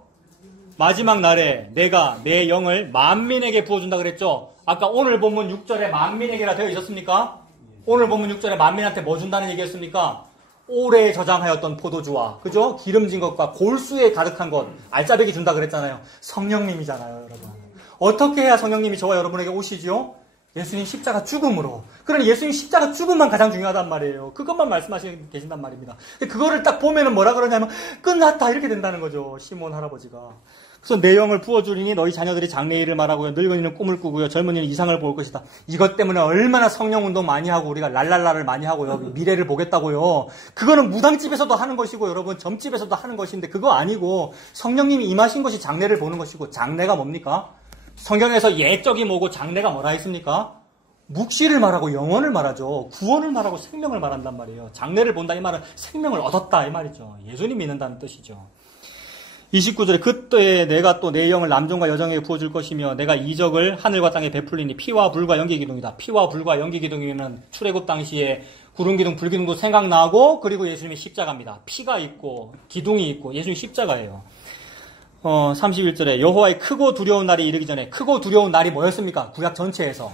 마지막 날에 내가 내 영을 만민에게 부어준다 그랬죠. 아까 오늘 본문 6절에 만민에게라 되어 있었습니까? 오늘 본문 6절에 만민한테 뭐 준다는 얘기였습니까? 오래 저장하였던 포도주와 그죠? 기름진 것과 골수에 가득한 것 알짜배기 준다 그랬잖아요. 성령님이잖아요, 여러분. 어떻게 해야 성령님이 저와 여러분에게 오시지요? 예수님 십자가 죽음으로. 그러니 예수님 십자가 죽음만 가장 중요하단 말이에요. 그것만 말씀하시고 계신단 말입니다. 그거를 딱 보면은 뭐라 그러냐면 끝났다 이렇게 된다는 거죠. 시몬 할아버지가. 그래서 내 영을 부어주리니 너희 자녀들이 장래일을 말하고요. 늙은이는 꿈을 꾸고요. 젊은이는 이상을 볼 것이다. 이것 때문에 얼마나 성령운동 많이 하고 우리가 랄랄라를 많이 하고요. 미래를 보겠다고요. 그거는 무당집에서도 하는 것이고 여러분 점집에서도 하는 것인데 그거 아니고 성령님이 임하신 것이 장래를 보는 것이고 장래가 뭡니까? 성경에서 예적이 뭐고 장래가 뭐라 했습니까? 묵시를 말하고 영원을 말하죠. 구원을 말하고 생명을 말한단 말이에요. 장래를 본다 이 말은 생명을 얻었다 이 말이죠. 예수님 믿는다는 뜻이죠. 29절에 그때에 내가 또 내 영을 남종과 여종에게 부어줄 것이며 내가 이적을 하늘과 땅에 베풀리니 피와 불과 연기 기둥이다. 피와 불과 연기 기둥이면 출애굽 당시에 구름 기둥, 불 기둥도 생각나고 그리고 예수님의 십자가입니다. 피가 있고 기둥이 있고 예수님 십자가예요. 31절에 여호와의 크고 두려운 날이 이르기 전에 크고 두려운 날이 뭐였습니까? 구약 전체에서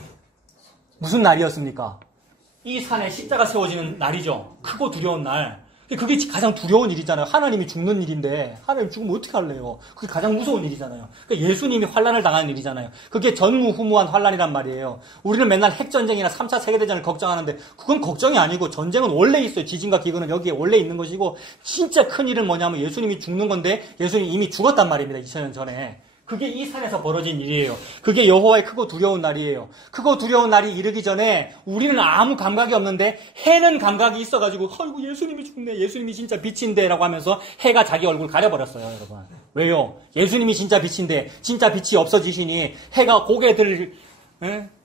무슨 날이었습니까? 이 산에 십자가 세워지는 날이죠. 크고 두려운 날. 그게 가장 두려운 일이잖아요. 하나님이 죽는 일인데 하나님 죽으면 어떻게 할래요? 그게 가장 무서운 일이잖아요. 그러니까 예수님이 환난을 당하는 일이잖아요. 그게 전무후무한 환난이란 말이에요. 우리는 맨날 핵전쟁이나 3차 세계대전을 걱정하는데 그건 걱정이 아니고 전쟁은 원래 있어요. 지진과 기근은 여기에 원래 있는 것이고 진짜 큰 일은 뭐냐면 예수님이 죽는 건데 예수님이 이미 죽었단 말입니다. 2000년 전에. 그게 이 산에서 벌어진 일이에요. 그게 여호와의 크고 두려운 날이에요. 크고 두려운 날이 이르기 전에 우리는 아무 감각이 없는데 해는 감각이 있어가지고 아이고 예수님이 죽네. 예수님이 진짜 빛인데 라고 하면서 해가 자기 얼굴 가려버렸어요. 여러분. 왜요? 예수님이 진짜 빛인데 진짜 빛이 없어지시니 해가 고개 들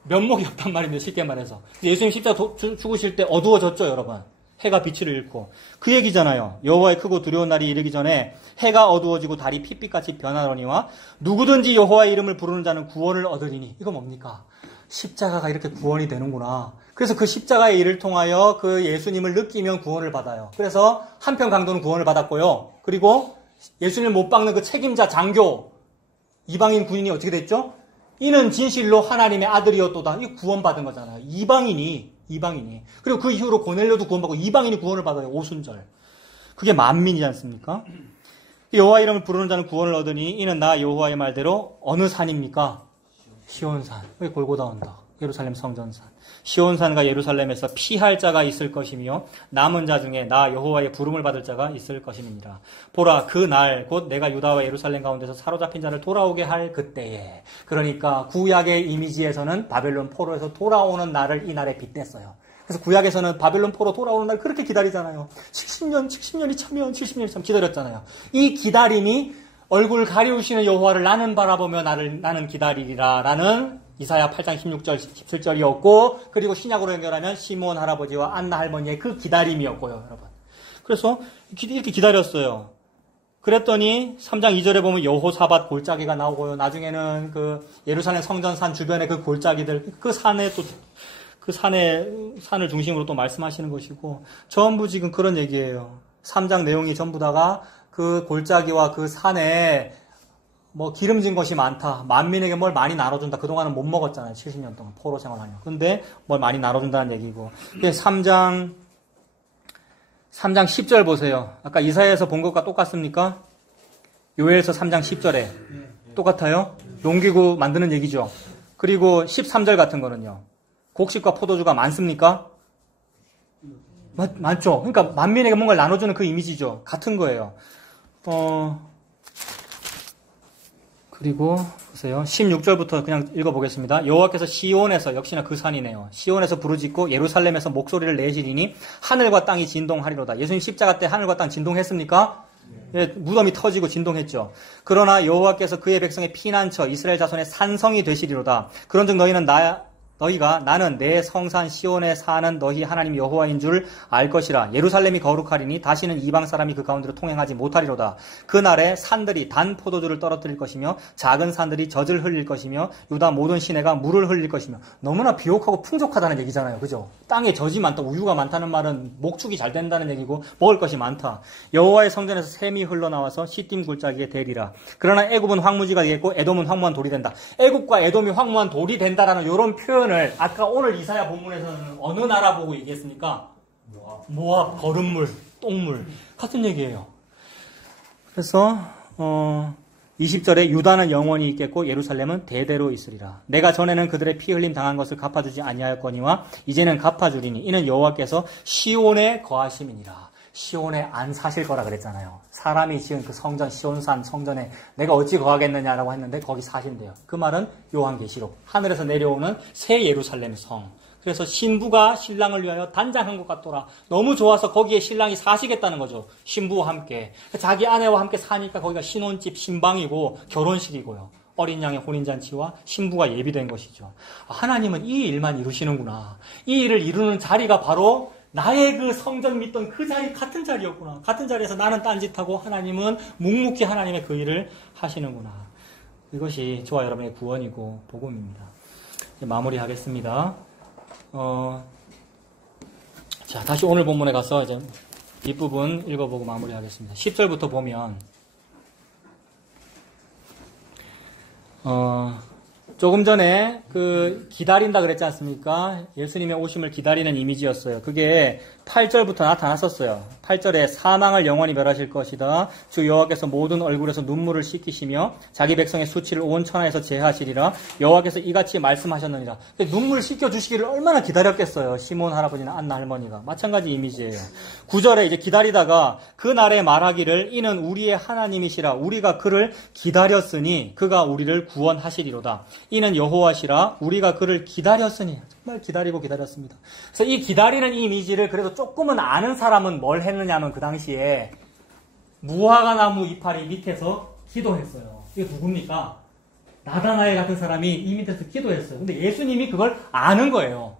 면목이 없단 말입니다. 쉽게 말해서. 예수님 십자가 죽으실 때 어두워졌죠. 여러분. 해가 빛을 잃고 그 얘기잖아요. 여호와의 크고 두려운 날이 이르기 전에 해가 어두워지고 달이 핏빛같이 변하더니와 누구든지 여호와의 이름을 부르는 자는 구원을 얻으리니. 이거 뭡니까? 십자가가 이렇게 구원이 되는구나. 그래서 그 십자가의 일을 통하여 그 예수님을 느끼면 구원을 받아요. 그래서 한편 강도는 구원을 받았고요. 그리고 예수님을 못 박는 그 책임자 장교 이방인 군인이 어떻게 됐죠? 이는 진실로 하나님의 아들이었도다. 이 구원받은 거잖아요. 이방인이. 그리고 그 이후로 고넬료도 구원받고 이방인이 구원을 받아요. 오순절. 그게 만민이지 않습니까? 여호와 이름을 부르는 자는 구원을 얻으니 이는 나 여호와의 말대로 어느 산입니까? 시온산. 여기 골고다 언덕. 예루살렘 성전산. 시온산과 예루살렘에서 피할 자가 있을 것이며 남은 자 중에 나 여호와의 부름을 받을 자가 있을 것임이니라. 보라 그 날 곧 내가 유다와 예루살렘 가운데서 사로잡힌 자를 돌아오게 할 그때에. 그러니까 구약의 이미지에서는 바벨론 포로에서 돌아오는 날을 이 날에 빗댔어요. 그래서 구약에서는 바벨론 포로 돌아오는 날 그렇게 기다리잖아요. 70년이 차면 70년이 참 기다렸잖아요. 이 기다림이 얼굴 가리우시는 여호와를 나는 바라보며 나는 기다리리라 라는 이사야 8장 16절 17절이었고 그리고 신약으로 연결하면 시몬 할아버지와 안나 할머니의 그 기다림이었고요. 여러분. 그래서 이렇게 기다렸어요. 그랬더니 3장 2절에 보면 여호사밧 골짜기가 나오고요. 나중에는 그 예루살렘 성전산 주변의 그 골짜기들 그 산을 중심으로 또 말씀하시는 것이고 전부 지금 그런 얘기예요. 3장 내용이 전부 다가 그 골짜기와 그 산에 뭐 기름진 것이 많다. 만민에게 뭘 많이 나눠준다. 그동안은 못 먹었잖아요. 70년 동안 포로 생활하며. 근데 뭘 많이 나눠준다는 얘기고. 3장 10절 보세요. 아까 이사야에서 본 것과 똑같습니까? 요엘서 3장 10절에 똑같아요. 용기구 만드는 얘기죠. 그리고 13절 같은 거는요. 곡식과 포도주가 많습니까? 많죠. 그러니까 만민에게 뭔가를 나눠주는 그 이미지죠. 같은 거예요. 그리고 보세요. 16절부터 그냥 읽어보겠습니다. 여호와께서 시온에서 역시나 그 산이네요. 시온에서 부르짖고 예루살렘에서 목소리를 내시리니 하늘과 땅이 진동하리로다. 예수님 십자가 때 하늘과 땅 진동했습니까? 예, 무덤이 터지고 진동했죠. 그러나 여호와께서 그의 백성의 피난처 이스라엘 자손의 산성이 되시리로다. 그런즉 너희가 나는 내 성산 시온에 사는 너희 하나님 여호와인 줄 알 것이라. 예루살렘이 거룩하리니 다시는 이방 사람이 그 가운데로 통행하지 못하리로다. 그날에 산들이 단 포도주를 떨어뜨릴 것이며 작은 산들이 젖을 흘릴 것이며 유다 모든 시내가 물을 흘릴 것이며. 너무나 비옥하고 풍족하다는 얘기잖아요. 그죠? 땅에 젖이 많다, 우유가 많다는 말은 목축이 잘 된다는 얘기고 먹을 것이 많다. 여호와의 성전에서 샘이 흘러나와서 시딤 골짜기에 대리라. 그러나 애굽은 황무지가 되겠고 에돔은 황무한 돌이 된다. 애굽과 에돔이 황무한 돌이 된다라는 이런 표현을 아까 오늘 이사야 본문에서는 어느 나라 보고 얘기했습니까? 모압, 거름물, 똥물 같은 얘기예요. 그래서 20절에 유다는 영원히 있겠고 예루살렘은 대대로 있으리라. 내가 전에는 그들의 피 흘림 당한 것을 갚아주지 아니하였거니와 이제는 갚아주리니 이는 여호와께서 시온에 거하심이니라. 시온에 안 사실 거라 그랬잖아요. 사람이 지은 그 성전 시온산 성전에 내가 어찌 거하겠느냐라고 했는데 거기 사신대요. 그 말은 요한계시록 하늘에서 내려오는 새 예루살렘 성. 그래서 신부가 신랑을 위하여 단장한 것 같더라. 너무 좋아서 거기에 신랑이 사시겠다는 거죠. 신부와 함께. 자기 아내와 함께 사니까 거기가 신혼집 신방이고 결혼식이고요. 어린 양의 혼인잔치와 신부가 예비된 것이죠. 하나님은 이 일만 이루시는구나. 이 일을 이루는 자리가 바로 나의 그 성전 믿던 그 자리 같은 자리였구나. 같은 자리에서 나는 딴짓하고 하나님은 묵묵히 하나님의 그 일을 하시는구나. 이것이 저와 여러분의 구원이고 복음입니다. 이제 마무리하겠습니다. 자, 다시 오늘 본문에 가서 이제 뒷부분 읽어보고 마무리하겠습니다. 10절부터 보면 조금 전에 기다린다 그랬지 않습니까? 예수님의 오심을 기다리는 이미지였어요. 그게 8절부터 나타났었어요. 8절에 사망을 영원히 멸하실 것이다. 주 여호와께서 모든 얼굴에서 눈물을 씻기시며 자기 백성의 수치를 온 천하에서 제하시리라. 여호와께서 이같이 말씀하셨느니라. 눈물 씻겨주시기를 얼마나 기다렸겠어요. 시몬 할아버지나 안나 할머니가. 마찬가지 이미지예요. 9절에 이제 기다리다가 그날에 말하기를 이는 우리의 하나님이시라. 우리가 그를 기다렸으니 그가 우리를 구원하시리로다. 이는 여호와시라. 우리가 그를 기다렸으니. 정말 기다리고 기다렸습니다. 그래서 이 기다리는 이미지를 그래도 조금은 아는 사람은 뭘 했느냐면 그 당시에 무화과 나무 이파리 밑에서 기도했어요. 이게 누굽니까? 나다나엘 같은 사람이 이 밑에서 기도했어요. 근데 예수님이 그걸 아는 거예요.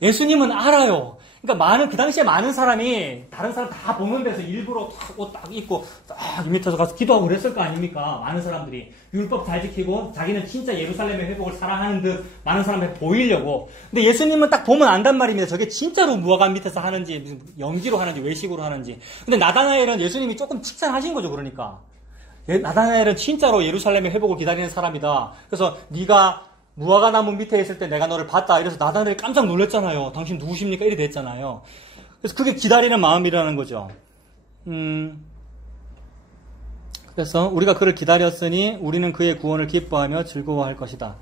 예수님은 알아요. 그러니까 그 당시에 많은 사람이 다른 사람 다 보는 데서 일부러 옷 딱 입고 딱 밑에서 가서 기도하고 그랬을 거 아닙니까? 많은 사람들이 율법 잘 지키고 자기는 진짜 예루살렘의 회복을 사랑하는 듯 많은 사람한테 보이려고. 근데 예수님은 딱 보면 안단 말입니다. 저게 진짜로 무화과 밑에서 하는지 무슨 연기로 하는지 외식으로 하는지. 근데 나다나엘은 예수님이 조금 칭찬하신 거죠. 그러니까 나다나엘은 진짜로 예루살렘의 회복을 기다리는 사람이다. 그래서 네가 무화과 나무 밑에 있을 때 내가 너를 봤다. 이래서 나다나엘이 깜짝 놀랐잖아요. 당신 누구십니까? 이래 됐잖아요. 그래서 그게 기다리는 마음이라는 거죠. 그래서 우리가 그를 기다렸으니 우리는 그의 구원을 기뻐하며 즐거워할 것이다.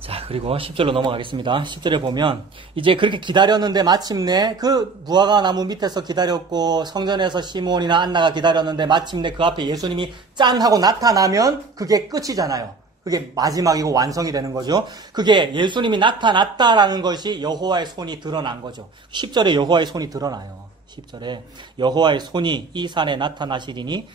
자, 그리고 10절로 넘어가겠습니다. 10절에 보면 이제 그렇게 기다렸는데 마침내 그 무화과 나무 밑에서 기다렸고 성전에서 시몬이나 안나가 기다렸는데 마침내 그 앞에 예수님이 짠 하고 나타나면 그게 끝이잖아요. 그게 마지막이고 완성이 되는 거죠. 그게 예수님이 나타났다라는 것이 여호와의 손이 드러난 거죠. 10절에 여호와의 손이 드러나요. 10절에 여호와의 손이 이 산에 나타나시리니.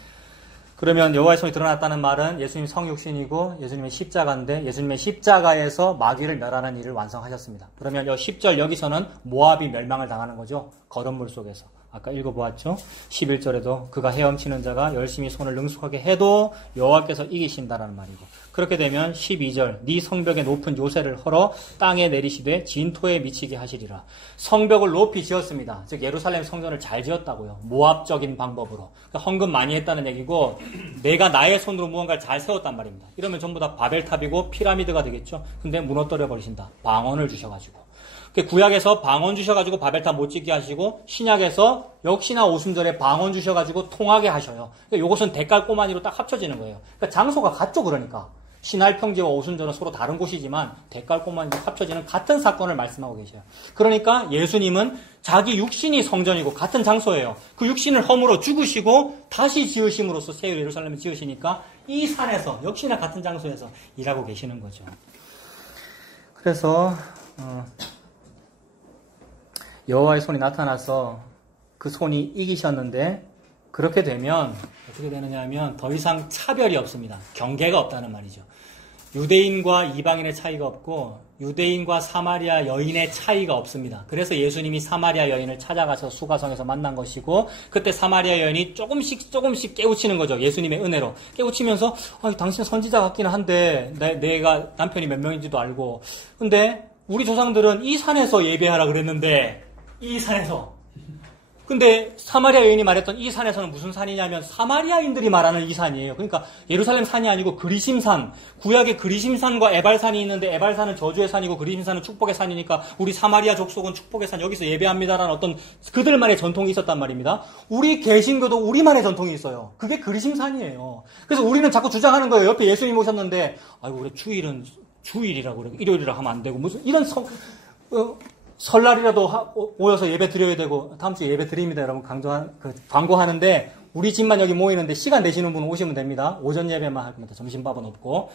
그러면 여호와의 손이 드러났다는 말은 예수님 성육신이고 예수님의 십자가인데 예수님의 십자가에서 마귀를 멸하는 일을 완성하셨습니다. 그러면 10절 여기서는 모압이 멸망을 당하는 거죠. 거름물 속에서. 아까 읽어보았죠. 11절에도 그가 헤엄치는 자가 열심히 손을 능숙하게 해도 여호와께서 이기신다라는 말이고, 그렇게 되면 12절 네 성벽의 높은 요새를 헐어 땅에 내리시되 진토에 미치게 하시리라. 성벽을 높이 지었습니다. 즉 예루살렘 성전을 잘 지었다고요. 모압적인 방법으로. 그러니까 헌금 많이 했다는 얘기고 내가 나의 손으로 무언가를 잘 세웠단 말입니다. 이러면 전부 다 바벨탑이고 피라미드가 되겠죠. 근데 무너뜨려 버리신다. 방언을 주셔가지고. 구약에서 방언 주셔가지고 바벨탑 못 짓게 하시고 신약에서 역시나 오순절에 방언 주셔가지고 통하게 하셔요. 그러니까 이것은 대깔꼬마니로 딱 합쳐지는 거예요. 그러니까 장소가 같죠. 그러니까 신할 평지와 오순절은 서로 다른 곳이지만 대깔꼬마니로 합쳐지는 같은 사건을 말씀하고 계셔요. 그러니까 예수님은 자기 육신이 성전이고 같은 장소예요. 그 육신을 허물어 죽으시고 다시 지으심으로써 새 예루살렘을 지으시니까 이 산에서 역시나 같은 장소에서 일하고 계시는 거죠. 그래서 여호와의 손이 나타나서 그 손이 이기셨는데, 그렇게 되면 어떻게 되느냐 하면 더 이상 차별이 없습니다. 경계가 없다는 말이죠. 유대인과 이방인의 차이가 없고 유대인과 사마리아 여인의 차이가 없습니다. 그래서 예수님이 사마리아 여인을 찾아가서 수가성에서 만난 것이고, 그때 사마리아 여인이 조금씩 깨우치는 거죠. 예수님의 은혜로 깨우치면서 당신 선지자 같기는 한데 내가 남편이 몇 명인지도 알고, 근데 우리 조상들은 이 산에서 예배하라 그랬는데 이 산에서. 근데 사마리아 여인이 말했던 이 산에서는 무슨 산이냐면 사마리아인들이 말하는 이 산이에요. 그러니까 예루살렘 산이 아니고 그리심산. 구약에 그리심산과 에발산이 있는데 에발산은 저주의 산이고 그리심산은 축복의 산이니까 우리 사마리아 족속은 축복의 산, 여기서 예배합니다라는 어떤 그들만의 전통이 있었단 말입니다. 우리 개신교도 우리만의 전통이 있어요. 그게 그리심산이에요. 그래서 우리는 자꾸 주장하는 거예요. 옆에 예수님 오셨는데 아이고 우리 주일은 주일이라고 그래. 일요일이라 하면 안 되고 무슨 이런 설날이라도 모여서 예배 드려야 되고, 다음 주에 예배 드립니다. 여러분 광고하는데 우리 집만 여기 모이는데 시간 되시는 분 오시면 됩니다. 오전 예배만 할 겁니다. 점심밥은 없고.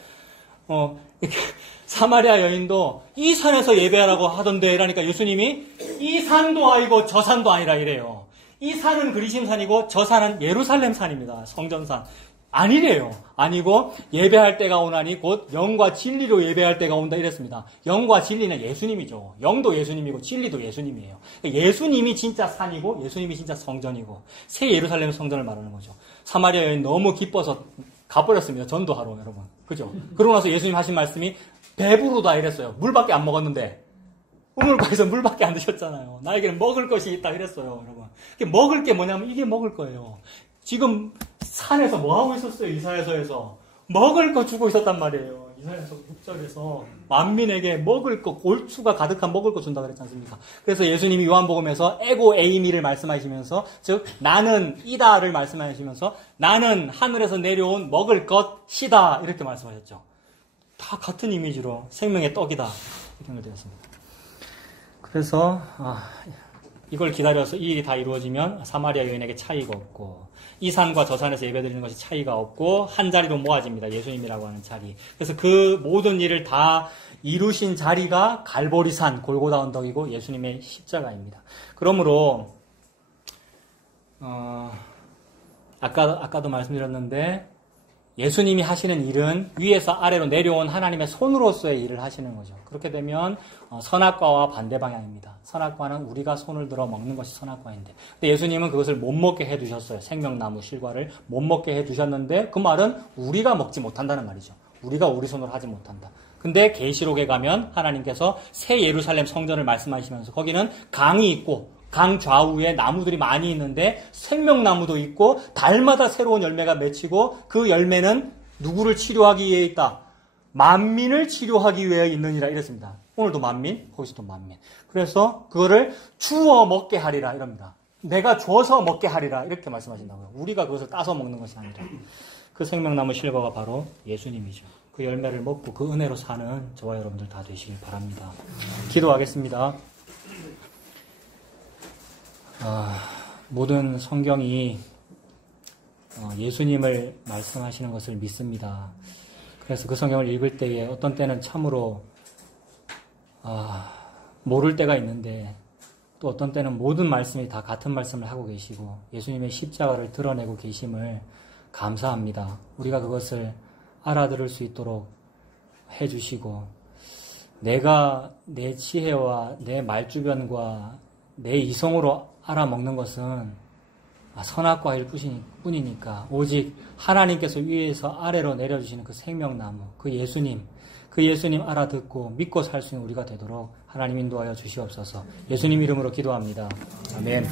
사마리아 여인도 이 산에서 예배하라고 하던데, 라니까 예수님이 이 산도 아니고 저 산도 아니라 이래요. 이 산은 그리심산이고 저 산은 예루살렘 산입니다. 성전산. 아니래요. 아니고 예배할 때가 오나니 곧 영과 진리로 예배할 때가 온다 이랬습니다. 영과 진리는 예수님이죠. 영도 예수님이고 진리도 예수님이에요. 예수님이 진짜 산이고 예수님이 진짜 성전이고 새 예루살렘 성전을 말하는 거죠. 사마리아 여인 너무 기뻐서 가버렸습니다. 전도하러 여러분. 그죠? 그러고 나서 예수님 하신 말씀이 배부르다 이랬어요. 물밖에 안 먹었는데 우물가에서 물밖에 안 드셨잖아요. 나에게는 먹을 것이 있다 이랬어요. 여러분. 먹을 게 뭐냐면 이게 먹을 거예요. 지금 산에서 뭐 하고 있었어요? 이사야서에서 먹을 거 주고 있었단 말이에요. 이사야서 6절에서 만민에게 먹을 거, 골수가 가득한 먹을 거 준다 그랬지 않습니까? 그래서 예수님이 요한복음에서 에고 에이미를 말씀하시면서, 즉 나는 이다를 말씀하시면서 나는 하늘에서 내려온 먹을 것이다 이렇게 말씀하셨죠. 다 같은 이미지로 생명의 떡이다 이렇게 연결되었습니다. 그래서 이걸 기다려서 이 일이 다 이루어지면 사마리아 여인에게 차이가 없고, 이 산과 저 산에서 예배드리는 것이 차이가 없고 한 자리로 모아집니다. 예수님이라고 하는 자리. 그래서 그 모든 일을 다 이루신 자리가 갈보리산 골고다 언덕이고 예수님의 십자가입니다. 그러므로 아까도 말씀드렸는데 예수님이 하시는 일은 위에서 아래로 내려온 하나님의 손으로서의 일을 하시는 거죠. 그렇게 되면 선악과와 반대 방향입니다. 선악과는 우리가 손을 들어 먹는 것이 선악과인데, 근데 예수님은 그것을 못 먹게 해두셨어요. 생명나무 실과를 못 먹게 해두셨는데 그 말은 우리가 먹지 못한다는 말이죠. 우리가 우리 손으로 하지 못한다. 근데 계시록에 가면 하나님께서 새 예루살렘 성전을 말씀하시면서 거기는 강이 있고 강 좌우에 나무들이 많이 있는데 생명나무도 있고 달마다 새로운 열매가 맺히고 그 열매는 누구를 치료하기 위해 있다? 만민을 치료하기 위해 있느니라 이랬습니다. 오늘도 만민, 거기서도 만민. 그래서 그거를 주어 먹게 하리라 이럽니다. 내가 줘서 먹게 하리라 이렇게 말씀하신다고요. 우리가 그것을 따서 먹는 것이 아니라. 그 생명나무 실과가 바로 예수님이죠. 그 열매를 먹고 그 은혜로 사는 저와 여러분들 다 되시길 바랍니다. 기도하겠습니다. 모든 성경이 예수님을 말씀하시는 것을 믿습니다. 그래서 그 성경을 읽을 때에 어떤 때는 참으로 모를 때가 있는데 또 어떤 때는 모든 말씀이 다 같은 말씀을 하고 계시고 예수님의 십자가를 드러내고 계심을 감사합니다. 우리가 그것을 알아들을 수 있도록 해주시고 내가 내 지혜와 내 말주변과 내 이성으로 알아먹는 것은 선악과일 뿐이니까 오직 하나님께서 위에서 아래로 내려주시는 그 생명나무, 그 예수님 알아듣고 믿고 살 수 있는 우리가 되도록 하나님 인도하여 주시옵소서. 예수님 이름으로 기도합니다. 아멘.